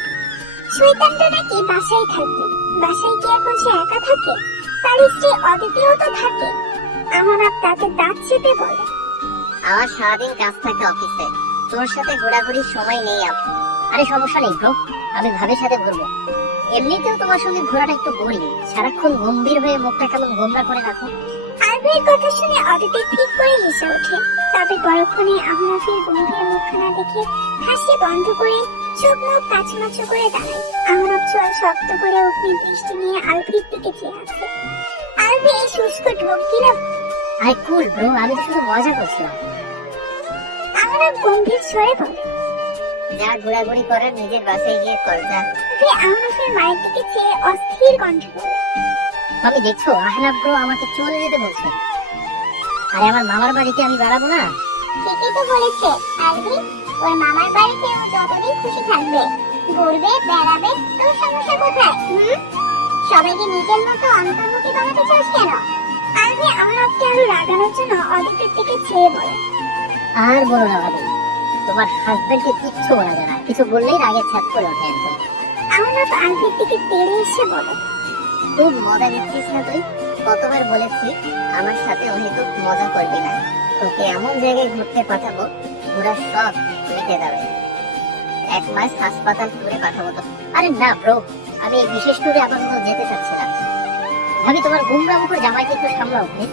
শয়তানটা নাকি বাসায় থাকবে। বাসায় কি এখন সে একা থাকে? তার স্ত্রী অদিতিও তো থাকে। আহনাফ তাকে দাঁত চেপে বলে। আমার সারাদিন কাজ থাকে অফিসে, তোর সাথে ঘোরাঘুরির সময় নেই আমার। আরে সমস্যা নেই ব্রো, আমি ভাবির সাথে ঘুরবো। এমনিতেও তোমার সঙ্গে ঘোরাটা একটু বোরিং, সারাক্ষণ গম্ভীর হয়ে মুখটা কেমন গোমরা করে রাখো। আরবির কথা শুনে অদিতি ঠিক করে হেসে ওঠে। তবে পরক্ষণে আহনাফের গম্ভীর মুখখানা দেখে হাসি বন্ধ করে চোখ মুখ কাছমাচু করে দাঁড়ায়। আহনাফ চোয়াল শক্ত করে অগ্নির দৃষ্টি নিয়ে আলভির দিকে চেয়ে আছে। আলভি এই শুষ্ক ঢোক দিল। আরে কুল ব্রো, আমি তো শুধু মজা করছিলাম। আহনাফ গম্ভীর স্বরে বলে। যা ঘোরাঘুরি করার নিজের বাসায় গিয়ে কর যা। আলভি আহনাফের মায়ের দিকে চেয়ে অস্থির কণ্ঠে বলে। আমি দেখছো আহনাফ ব্রো আমাকে চলে যেতে বলছে। আরে আমার মামার বাড়িতে আমি বেড়াবো না? ঠিকই তো বলেছে আলভি, ওর মামার বাড়িতে ও যতদিন খুশি থাকবে, ঘুরবে বেড়াবে, তোর সমস্যা কোথায়? সবাইকে নিজের মতো অন্তর্মুখী বানাতে চাস কেন? আলভি আহনাফকে আরো রাগানোর জন্য অদিতির দিকে চেয়ে বলে। আর বলো না ভাবি, তোমার হাজবেন্ডকে কিচ্ছু বলা যায় না, কিছু বললেই রাগে ছাদ করে ওঠে একদম। আহনাফ আলভির দিকে তেড়ে এসে বলে। খুব মজা নিচ্ছিস না তুই? কতবার বলেছি আমার সাথে অহেতুক মজা করবি না, তোকে এমন জায়গায় ঘুরতে পাঠাবো ঘোরার সব মিটে যাবে। 1 মাস হাসপাতাল ট্যুরে পাঠাবো তো। আরে না ব্রো, আমি এই বিশেষ ট্যুরে আপাতত যেতে চাচ্ছি না। ভাবি তোমার গুমরা মুখর জামাইকে একটু সামলাও প্লিজ।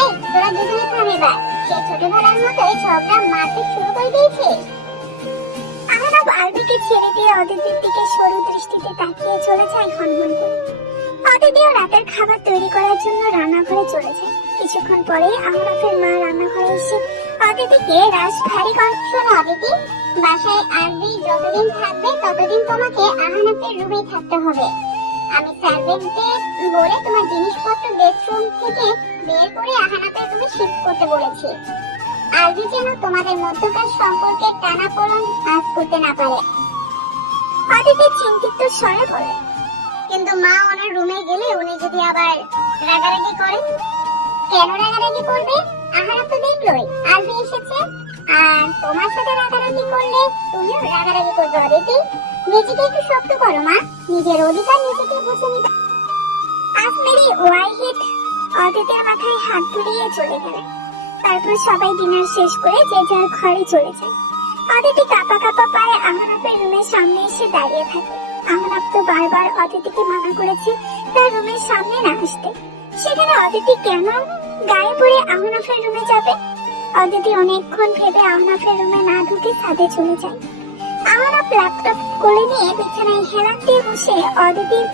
এই তোরা দুজনে থাম এবার, সে ছোটবেলার মতোই ঝগড়া মারতে শুরু করে দিয়েছে। আহনাফ আলভিকে ছেড়ে দিয়ে অদিতির দিকে সরু দৃষ্টিতে তাকিয়ে চলে যায় হনহন করে। অদিতিও রাতের খাবার তৈরি করার জন্য রান্নাঘরে চলে যায়। কিছুক্ষণ পরে আহনাফের মা রান্নাঘরে এসে অদিতিকে ভারী কণ্ঠে, শোনো অদিতি, বাসায় আলভি যতদিন থাকবে ততদিন তোমাকে আহনাফের রুমেই থাকতে হবে। আমি সার্ভেন্টকে বলে তোমার জিনিসপত্র বেডরুম থেকে বের করে আহনাফের রুমে শিফট করতে বলেছি। আলভি যেন তোমাদের মধ্যকার সম্পর্কে টানাপোড়েন আজ করতে না পারে। অদিতি চিন্তিত স্বরে বলে। কিন্তু মা, ওনার রুমে গেলে উনি যদি আবার রাগারাগি করেন? কেন রাগারাগি করবে? আহনাফ তো দেখলোই আলভি এসেছে, আর তোমার সাথে রাগারাগি করলে তুমিও রাগারাগি করবে। অদিতি, নিজেকে একটু শক্ত করো মা, নিজের অধিকার নিজেকে বুঝে নিতে। আসমেরি ওয়াহিদ অদিতির মাথায় হাত বুলিয়ে চলে গেলেন। তারপর সবাই ডিনার শেষ করে যে যার ঘরে চলে যায়। অদিতি কাঁপা কাঁপা পায়ে আহনাফের রুমের সামনে এসে দাঁড়িয়ে থাকে। আহনাফ তো বারবার অদিতিকে মানা করেছে তার রুমের সামনে না আসতে, সেখানে অদিতি কেন গায়ে পড়ে আহনাফের রুমে যাবে? অদিতি অনেকক্ষণ ভেবে আহনাফের রুমে না ঢুকে ছাদে চলে যায়। আহনাফ ল্যাপটপ কোলে নিয়ে বিছানায় হেলান দিয়ে বসে অদিতির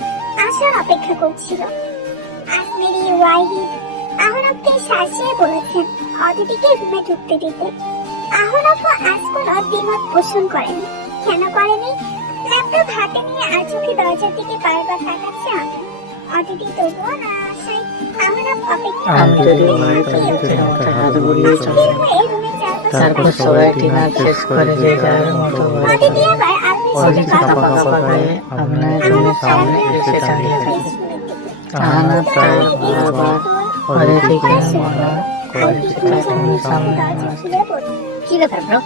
আসার অপেক্ষা করছিল। আসমেরি ওয়াহিদ আহনাফকে শাসিয়ে বলেছেন অদিতিকে রুমে ঢুকতে দিতে। আহনাফও আজ কোনো দ্বিমত পোষণ করেনি। কেন করেনি? ল্যাপটপ হাতে নিয়ে আর চোখে দরজার দিকে বারবার তাকাচ্ছে আমি। অদিতি তবুও না আসায় আহনাফ অপেক্ষা তারপর সবাই ডিনার শেষ করে যে যার মতো অদিতি আবার আলভির সাথে কথা বলে আপনার রুমের সামনে এসে দাঁড়িয়ে থাকে। আহনাফ তার বারবার অদিতিকে মানা করেছে তার রুমের সামনে আসতে। কি ব্যাপার ব্রো,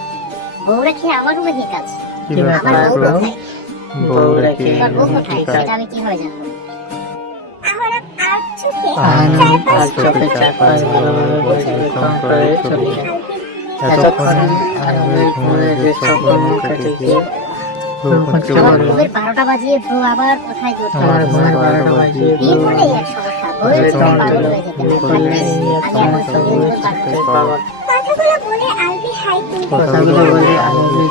বউ রেখে আমার রুমে কি কাজ? কি ব্যাপার আমার বউ ব্রো? কোথায়? বউ রেখে তোমার বউ রুমে কোথায় কি কাজ? সেটা আমি কিভাবে জানবো? আহনাফ আর চোখে আহনাফ আর চারপাশ চোখে চারপাশ ভালোভাবে পর্যবেক্ষণ করে চলে যায়। এতক্ষণে আলভির ঘুমের যে স্বপ্ন কেটে গিয়ে ঘুম খুঁজতে আমার পারল। ঘুমের 12টা বাজিয়ে বউ আবার কোথায় আমার কোথায়? ঘুমের 12টা বাজিয়ে বিয়ে করলেই এক সমস্যা, বউয়ের জন্য পাগল হয়ে যেতে বিয়ে হয়। করলে আমি এক এখন সমস্যা সত্যি বলে বলতে পারছি থাকতে না। পাগল। কথাগুলো বলে আলভি হাই তুলতে কথাগুলো বলে আলভি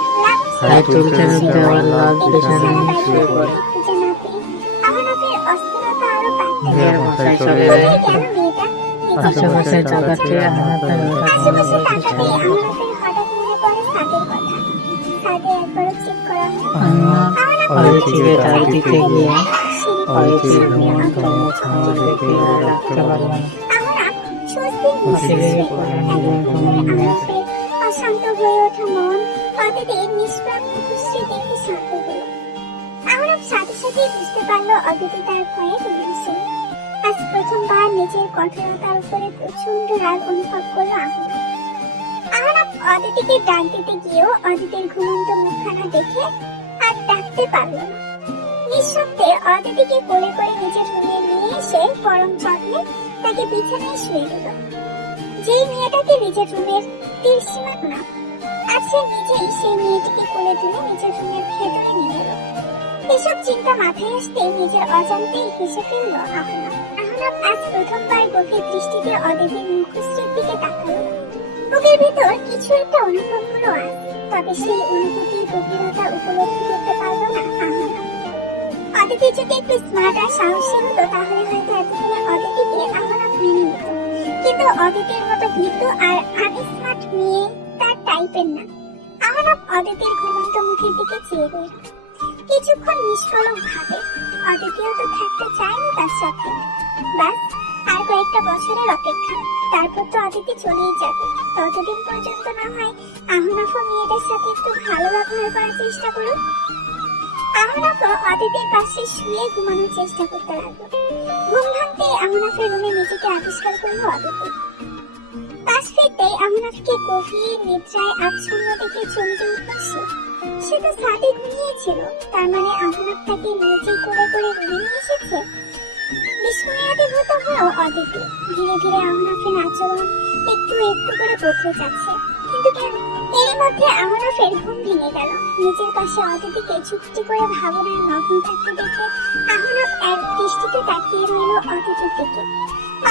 হাই তুলতে দেওয়ার লাল বিছানায় শুয়ে পড়ে। খুঁজে না পেয়ে আহনাফের অস্থিরতা আরো বাড়তে নিজের বাসায় চলে কোথায় যায়। গেল মেয়েটা? আশেপাশে তাকাতে আহনাফের হঠাৎ মনে আশেপাশে পড়ে তাকাতে ছাদে। আহনাফের হঠাৎ মনে পড়ে ছাদের কথা। ছাদে একবারও চেক করা হয়নি। আহনাফ অদিতিকে তার দিতে গিয়ে সিঁড়ি অদিতির ঘুমন্ত মুখখানা দেখে আর রাখতে পারল না। আহনাফ স্বস্তির নিঃশ্বাস ধীরে ফেলল। ধীরে নিজের ঘুমে আহনাফের অশান্ত হয়ে ওঠা মন অদিতির নিষ্প্রাণ মুখশ্রী দেখে শান্ত হলো। আহনাফ সাথে সাথে বুঝতে পারলো অদিতি তার ভয়ে ঘুমিয়েছিল। আজ প্রথমবার নিজের কঠোরতার উপরে প্রচন্ড রাগ অনুভব করলো আহনাফ। আহনাফ অদিতিকে ডাক দিতে গিয়েও অদিতির ঘুমন্ত মুখখানা দেখে আর ডাকতে পারল না। নিঃশব্দে অদিতিকে কোলে করে নিজের রুমে নিয়ে এসে পরম যত্নে তাকে বিছানায় শুয়ে দিল। যেই মেয়েটাকে নিজের রুমের তীর সীমা না, আজ সে নিজেই সেই মেয়েটিকে কোলে তুলে নিজের রুমের ভেতরে নিয়ে গেল। এসব চিন্তা মাথায় আসতে নিজের অজান্তেই হেসে ফেলল আহনাফ। আহনাফ আজ প্রথমবার গভীর দৃষ্টিতে অদিতির মুখশ্রীর দিকে তাকালো। বুকের ভিতর কিছু একটা অনুভব হলো আজ, তবে সেই অনুভূতির গভীরতা উপলব্ধি করতে পারল না আহনাফ। অদিতি যদি একটু স্মার্ট আর সাহসী হতো তাহলে হয়তো এতদিনে অদিতিকে আহনাফ মেনে নিত, কিন্তু অদিতির মতো ভীতু আর আনস্মার্ট মেয়ে তার টাইপের না। আহনাফ অদিতির ঘুমন্ত মুখের দিকে চেয়ে রইল। কিছুক্ষণ নিষ্কলক ভাবে, অদিতিও তো থাকতে চায় না তার সাথে। বাস আর কয়েকটা বছরের অপেক্ষা, তারপর তো অদিতি চলেই যাবে। ততদিন পর্যন্ত না হয় আহনাফও মেয়েদের সাথে একটু ভালো ব্যবহার করার চেষ্টা করুক। আহনাফও অদিতির পাশে শুয়ে ঘুমানোর চেষ্টা করতে লাগলো। ঘুম ভাঙতেই আহনাফের রুমে নিজেকে আবিষ্কার করলো অদিতি। পাশ ফিরতেই আহনাফকে গভীর নিদ্রায় আচ্ছন্ন দেখে চমকে উঠল সে। সে তো ছাদে ঘুমিয়েছিল, তার মানে আহনাফ তাকে নিচে করে করে রুমে নিয়ে এসেছে। বিস্ময়াভিভূত হলো অদিতি। ধীরে ধীরে আহনাফের আচরণ একটু একটু করে বদলে যাচ্ছে, কিন্তু কেন? এর মধ্যে আহনাফের ঘুম ভেঙে গেল। নিজের পাশে অদিতিকে চুপটি করে ভাবনায় মগ্ন থাকতে দেখে আহনাফ এক দৃষ্টিতে তাকিয়ে রইল অদিতির দিকে।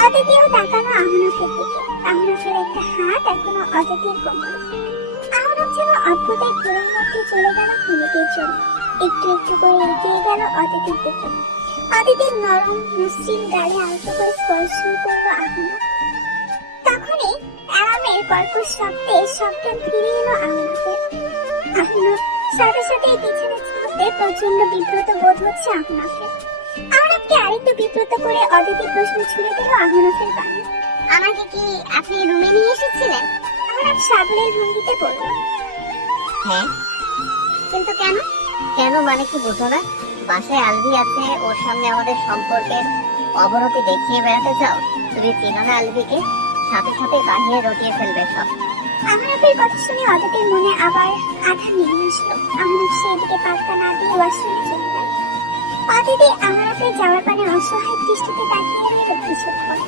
অদিতিও তাকালো আহনাফের দিকে। আহনাফের একটা হাত এখনো অদিতির কোমরে। আহনাফ যেন অদ্ভুত এক ঘোরের মধ্যে চলে গেল মিনিটের জন্য। একটু একটু করে এগিয়ে গেল অদিতির দিকে। অদিতির নরম মসৃণ গালে আলতো করে স্পর্শ করলো আহনাফ। তখনই অ্যালার্মের কর্কশ শব্দে শব্দ ফিরে এলো আহনাফের। আহনাফ সাথে সাথে পিছনে ছুটতে প্রচন্ড বিব্রত বোধ হচ্ছে আহনাফের। আহনাফকে আরেকটু বিব্রত করে অদিতি প্রশ্ন ছুড়ে দিল আহনাফের কানে। আমাকে কি আপনি রুমে নিয়ে এসেছিলেন? আহনাফ সাবলের ভঙ্গিতে বলল, হ্যাঁ, কিন্তু কেন? কেন মানে কি বুঝো না? বাসায় আলভি আছে, ওর সামনে আমাদের সম্পর্কের অবনতি দেখিয়ে বেড়াতে চাও? তুমি চিনো না আলভিকে? সাথে সাথে বাহিয়ে রটিয়ে ফেলবে সব। আহনাফের কথা শুনে অদিতির মনে আবার আধা নেমে আসলো। আহনাফ সেদিকে পাত্তা না দিয়ে ওয়াশরুমে চলে গেল। অদিতি আহনাফের যাওয়ার পানে অসহায় দৃষ্টিতে তাকিয়ে রইল কিছুক্ষণ।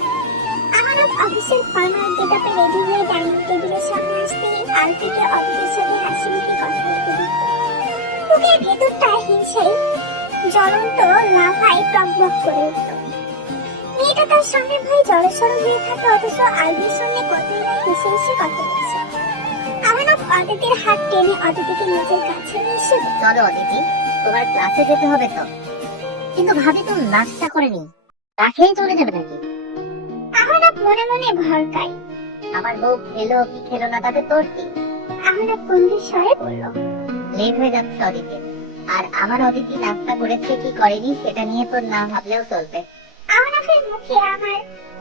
আহনাফ অফিসের ফর্মাল গেটআপে রেডি হয়ে ডাইনিং টেবিলের সামনে আসতেই আলভিকে অদিতির সাথে হাসি মুখে কথা বলতে দিল। বুকের ভেতরটা হিংসায় জ্বলন্ত লাভায় টকবক করে উঠল। মেয়েটা তার সামনে ভয়ে জড়সড় হয়ে থাকে, অথচ আলভির সামনে কতই না হেসে হেসে কথা বলছে। আহনাফ অদিতির হাত টেনে অদিতিকে নিজের কাছে নিয়ে এসে বলল, চলো অদিতি, তোমার ক্লাসে যেতে হবে তো। কিন্তু ভাবি তো নাস্তা করেনি, রাখেই চলে যাবে নাকি? আহনাফ মনে মনে ভরকায়। আমার বউ খেলো কি খেলো না তাতে তোর কি? আহনাফ গম্ভীর স্বরে বলল, লেট হয়ে যাচ্ছে অদিতি, আর আমার অদিতি নাস্তা করেছে কি করেনি সেটা নিয়ে তোর না ভাবলেও চলবে। আহনাফের মুখে আমার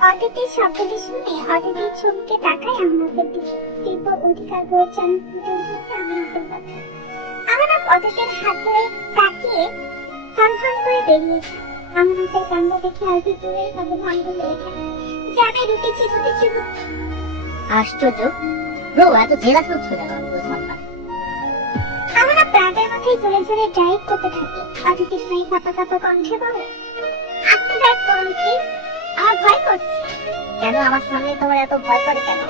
অদিতির শব্দটি শুনে অদিতি চমকে তাকায় আহনাফের দিকে। তীব্র অধিকার বোধ যেন ফুটে উঠেছে আহনাফের কথা। আহনাফ অদিতির হাত ধরে তাকিয়ে ফনফন করে বেরিয়েছে। আহনাফের কাণ্ড দেখে আলভি দূরে তবে ভঙ্গ হয়ে যায়। যাবে রুটি চিবুতে চিবুতে। আশ্চর্য, ব্রো এত জেলাস হচ্ছে কেন? বুঝলাম না। আহনাফ রাগের মাথায় জোরে জোরে ড্রাইভ করতে থাকে। অদিতি ভাই কাঁপা কাঁপা কণ্ঠে বলে, আপনি ড্রাইভ করুন প্লিজ, আমার ভয় করছে। কেন আমার সামনে তোমার এত ভয় করে কেন?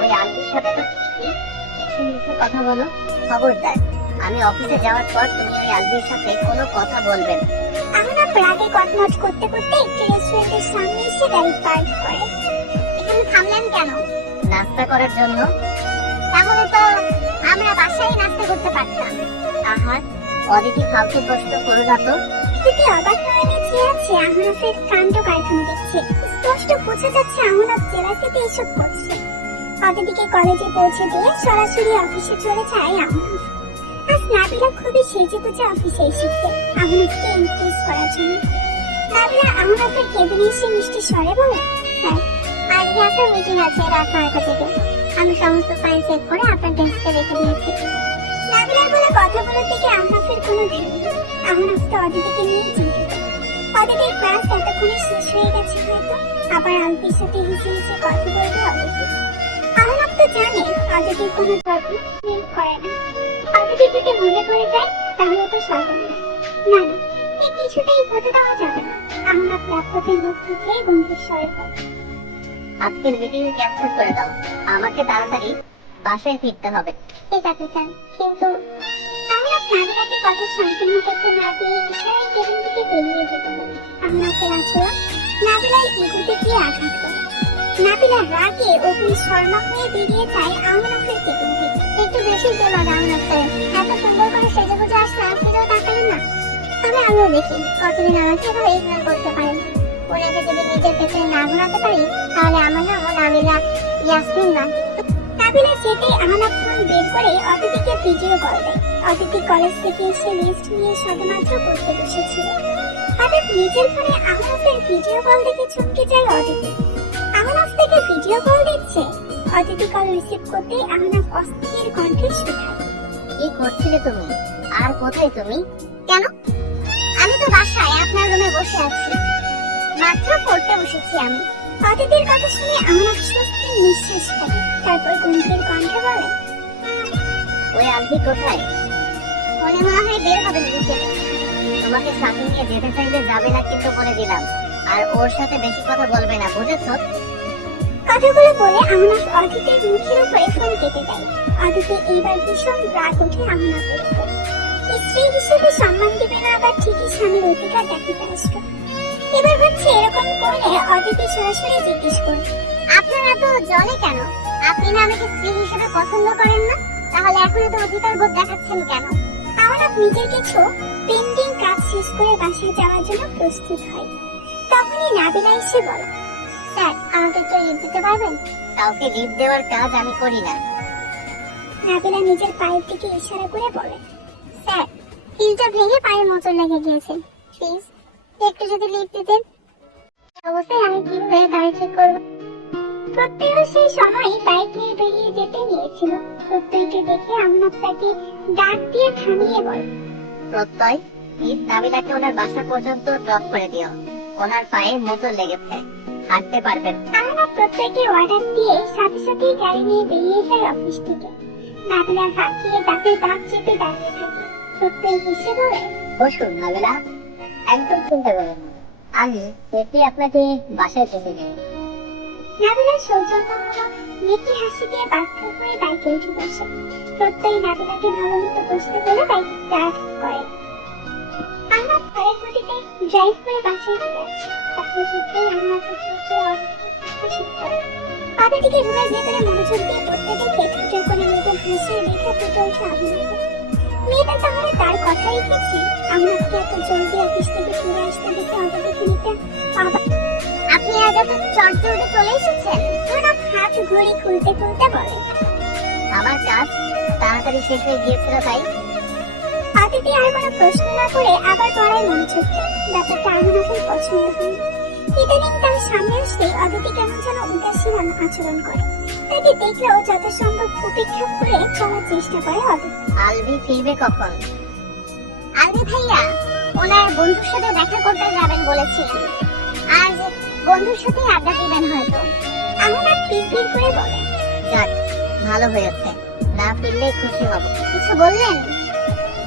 ওই আলভির সাথে তো ঠিকই কিছু মিথ্যে কথা বলো। খবরদার, আমি অফিসে যাওয়ার পর তুমি ওই আলভির সাথে কোনো কথা বলবে না। আহনাফ রাগে কটমট করতে করতে একটি রেস্টুরেন্টের সামনে এসে গাড়ি পার্ক করে। এখানে থামলেন কেন? নাস্তা করার জন্য। তাহলে তো আমরা বাসায় নাস্তা করতে পারতাম। আহার, অদিতি ফালতু প্রশ্ন করো না তো। দিদি অবাক হয়ে চেয়ে আছে আহনাফের কাণ্ড কারখানা দেখছে। স্পষ্ট বোঝা যাচ্ছে আহনাফ জেলা থেকে এসব করছে। অদিতিকে কলেজে পৌঁছে দিয়ে সরাসরি অফিসে চলে যায় আহনাফ। আজ নাবিলা খুবই সেজে গুজে অফিসে এসেছে আহনাফকে ইমপ্রেস করার জন্য। নাবিলা আহনাফের কেবিনে এসে মিষ্টি স্বরে বলে, স্যার আজকে আপনার মিটিং আছে রাত 9টা থেকে। আমি সমস্ত ফাইল চেক করে আপনার ডেস্কে রেখে দিয়েছি। নাবিলার বলে কথাগুলোর দিকে আহনাফের কোনো ধ্যান নেই। আহনাফ তো অদিতিকে নিয়ে চিন্তিত। অদিতির ক্লাস এতক্ষণে শেষ হয়ে গেছে হয়তো, আবার আলভির সাথে হেসে হেসে কথা বলবে অদিতি। আহনাফ তো জানে অদিতির কোনো প্রবলেম ফিল করে না। অদিতি যদি মনে করে যায় তাহলে তো সর্বনাশ। না না, এই কিছুতেই হতে দেওয়া যাবে না। আহনাফ ল্যাপটপে মুখ ঢুকিয়ে গম্ভীর স্বরে বলে, আজকের মিটিং ক্যান্সেল করে দাও, আমাকে তাড়াতাড়ি বাসায় ফিরতে হবে। ঠিক আছে স্যার, কিন্তু আহনাফ নাবিলাকে কথা সম্পূর্ণ করতে না দিয়ে ইশারায় কেবিন থেকে বেরিয়ে যেতে বলে। আহনাফের আচরণ নাবিলার ইগোতে গিয়ে আঘাত করে। নাবিলা রাগে অগ্নি শর্মা হয়ে বেরিয়ে যায় আহনাফের কেবিন থেকে। একটু বেশি গেলাম আহনাফ স্যার, এত সুন্দর করে সেজে গুজে আসলাম, ফিরেও তাকালেন না। তবে আমিও দেখি কতদিন আমাকে এভাবে ইগনোর করতে পারেন। ওনাকে যদি নিজের পেছনে না ঘোরাতে পারি তাহলে আমার নামও নাবিলা ইয়াসমিন না। নাবিলা যেতেই আহনাফ ফোন বের করে অদিতিকে ভিডিও কল দেয়। অদিতি কলেজ থেকে এসে লিস্ট নিয়ে সবেমাত্র পড়তে বসেছিল। হঠাৎ নিজের ফোনে আহনাফের ভিডিও কল দেখে চমকে যায় অদিতি। আহনাফ থেকে ভিডিও কল দিচ্ছে। অদিতি কল রিসিভ করতেই আহনাফ অস্থির কণ্ঠে শুধায়, কি করছিলে তুমি? আর কোথায় তুমি? কেন? আমি তো বাসায় আপনার রুমে বসে আছি, মাত্র পড়তে বসেছি আমি। অদিতির কথা শুনে আহনাফ স্বস্তির নিঃশ্বাস ফেলে। তারপর গম্ভীর কণ্ঠে বলে, ওই আলভি কোথায়? মনে মনে হয় বের হবে বিকেলে। তোমাকে সাথে নিয়ে যেতে চাইলে যাবে না কিন্তু বলে দিলাম, আর ওর সাথে বেশি কথা বলবে না, বুঝেছো? কথাগুলো বলে আহনাফ অদিতির মুখের উপরে ফোন কেটে দেয়। অদিতি এইবার ভীষণ রাগ ওঠে আহনাফের উপর। স্ত্রী হিসেবে সম্মান দিবে না, আবার ঠিকই স্বামীর অধিকার দেখাতে আসবে। এবার ভাবছে এরকম করলে অদিতি সরাসরি জিজ্ঞেস করবে, আপনার এত জলে কেন? আপনি না আমাকে স্ত্রী হিসেবে পছন্দ করেন না, তাহলে এখন এত অধিকার বোধ দেখাচ্ছেন কেন? আহনাফ নিজের কিছু পেন্ডিং কাজ শেষ করে বাসায় যাওয়ার জন্য প্রস্তুত হয়। তখনই নাবিলা এসে বলে, স্যার আমাকে একটু লিফট দিতে পারবেন? কাউকে লিফট দেওয়ার কাজ আমি করি না। নাবিলা নিজের পায়ের দিকে ইশারা করে বলে, স্যার হিলটা ভেঙে পায়ে মোচড় লেগে গিয়েছে, প্লিজ একটু যদি লিফট দিতেন। অবশ্যই আমি কিভাবে গাড়ি ঠিক করব? প্রত্যেক সেই সময় বাইক নিয়ে বেরিয়ে যেতে নিয়েছিল। প্রত্যেককে দেখে আহনাফ তাকে ডাক দিয়ে থামিয়ে বলে, প্রত্যয়, প্লিজ নাবিলাকে ওনার বাসা পর্যন্ত ড্রপ করে দিও, ওনার পায়ে মোচড় লেগেছে, হাঁটতে পারবেন। আহনাফ প্রত্যেককে অর্ডার দিয়ে সাথে সাথেই গাড়ি নিয়ে বেরিয়ে যায় অফিস থেকে। নাবিলা হাঁকিয়ে তাকে দাঁত চেপে দাঁড়িয়ে থাকে। প্রত্যেক হেসে বলে, বসুন নাবিলা, একদম চিন্তা করবেন না, আমি দেখি আপনাকে বাসায় পৌঁছে দিই। নাবিলা সৌজন্যমূলক মেকি হাসি দিয়ে বাধ্য হয়ে বাইকে উঠে বসে। প্রত্যেক নাবিলাকে ভালো মতো বসতে বলে বাইক স্টার্ট করে। আহনাফ ঘরের গতিতে ড্রাইভ করে বাসায় ফিরে আসে। তাকে সত্যিই আহনাফের চোখে হাসি পড়ে। অদিতিকে রুমের ভেতরে মনোযোগ দিয়ে পড়তে দেখে ঠোঁটের কোণে মৃদু হাসির রেখা ফুটে ওঠে আহনাফের। মেয়েটা তাহলে তার কথা রেখেছে। আহনাফকে এত জলদি অফিস থেকে ফিরে আসতে দেখে অদিতি খানিকটা অবাক। আপনি আজ এত চটজলদি চলে এসেছেন? আহনাফ হাত ঘড়ি খুলতে খুলতে বলে, আমার কাজ তাড়াতাড়ি শেষ হয়ে গিয়েছিল তাই। অদিতি আর কোনো প্রশ্ন না করে আবার পড়ায় মনোযোগ দেয়। ব্যাপারটা আহনাফের পছন্দ হয়। ইদানিং তার সামনে আসলেই অদিতি কেমন যেন উদাসীন আচরণ করে। তাকে দেখলেও যথাসম্ভব উপেক্ষা করে চলার চেষ্টা করে অদিতি। আলভি ফিরবে কখন? আলভি ভাইয়া ওনার বন্ধুর সাথে দেখা করতে যাবেন বলেছিলেন, আজ বন্ধুর সাথে আড্ডা দিবেন হয়তো। আহনাফ পিড়পিড় করে বলে, যাক, ভালো হয়েছে, না ফিরলে খুশি হব। কিছু বললেন?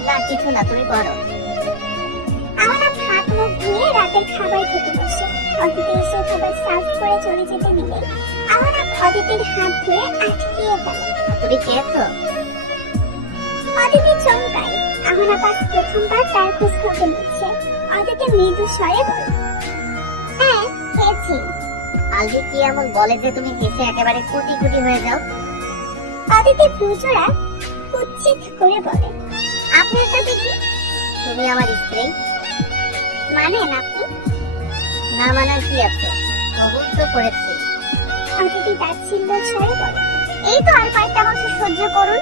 না কিছু না, তুমি পড়ো। আহনাফ হাত মুখ ধুয়ে রাতের খাবার খেতে বসে। অদিতি এসে খাবার সার্ভ করে চলে যেতে নিলে আহনাফ অদিতির হাত ধরে আটকিয়ে ফেলে। তুমি খেয়েছো? অদিতি চমকায়। আহনাফ আজ প্রথমবার তার খোঁজ খবর নিচ্ছে। অদিতি মৃদু স্বরে বলে, হ্যাঁ খেয়েছি। আলভি কি এমন বলে যে তুমি হেসে একেবারে কুটি কুটি হয়ে যাও? অদিতি ভ্রুজোড়া কুৎসিত করে বলে, আপনার কাছে কি? তুমি আমার স্ত্রী, মানেন আপনি? না মানার কি আছে, কবুল তো করেছি। অদিতি তাচ্ছিল্য স্বরে বলে, এই তো আর কয়েকটা বছর সহ্য করুন,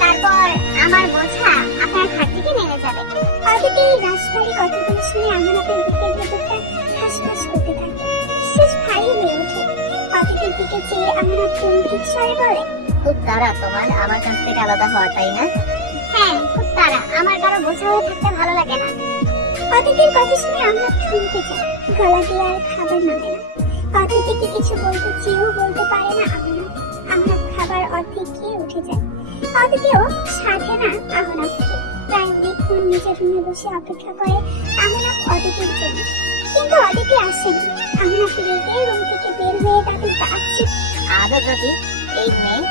তারপর আমার বোঝা আপনার ঘাট থেকে নেমে যাবে। অদিতি রাজবাড়ি কথাগুলো শুনে আহনাফের বুকের ভেতরটা হাসপাস করতে থাকে। শেষ ভারী হয়ে ওঠে। অদিতির দিকে চেয়ে আহনাফ গম্ভীর স্বরে বলে, খুব তাড়া তোমার আমার কাছ থেকে আলাদা হওয়া, তাই না? হ্যাঁ খুব তাড়া, আমার কারো বোঝা হয়ে থাকতে ভালো লাগে না। অদিতির কথা শুনে আহনাফ থমকে যায়। গলা দিয়ে আর খাবার নামে না। অদিতিকে কিছু বলতে চেয়েও বলতে পারে না আহনাফ। আহনাফ খাবার অর্ধেক খেয়ে উঠে যায়। অদিতিও সাধে না আহনাফকে। প্রায় অনেকক্ষণ নিজের রুমে বসে অপেক্ষা করে আহনাফ অদিতির জন্য। কিন্তু অদিতি আসেনি। আহনাফ রেগে রুম থেকে বের হয়ে তাকে ডাকছে। আজও যদি এই মেয়ে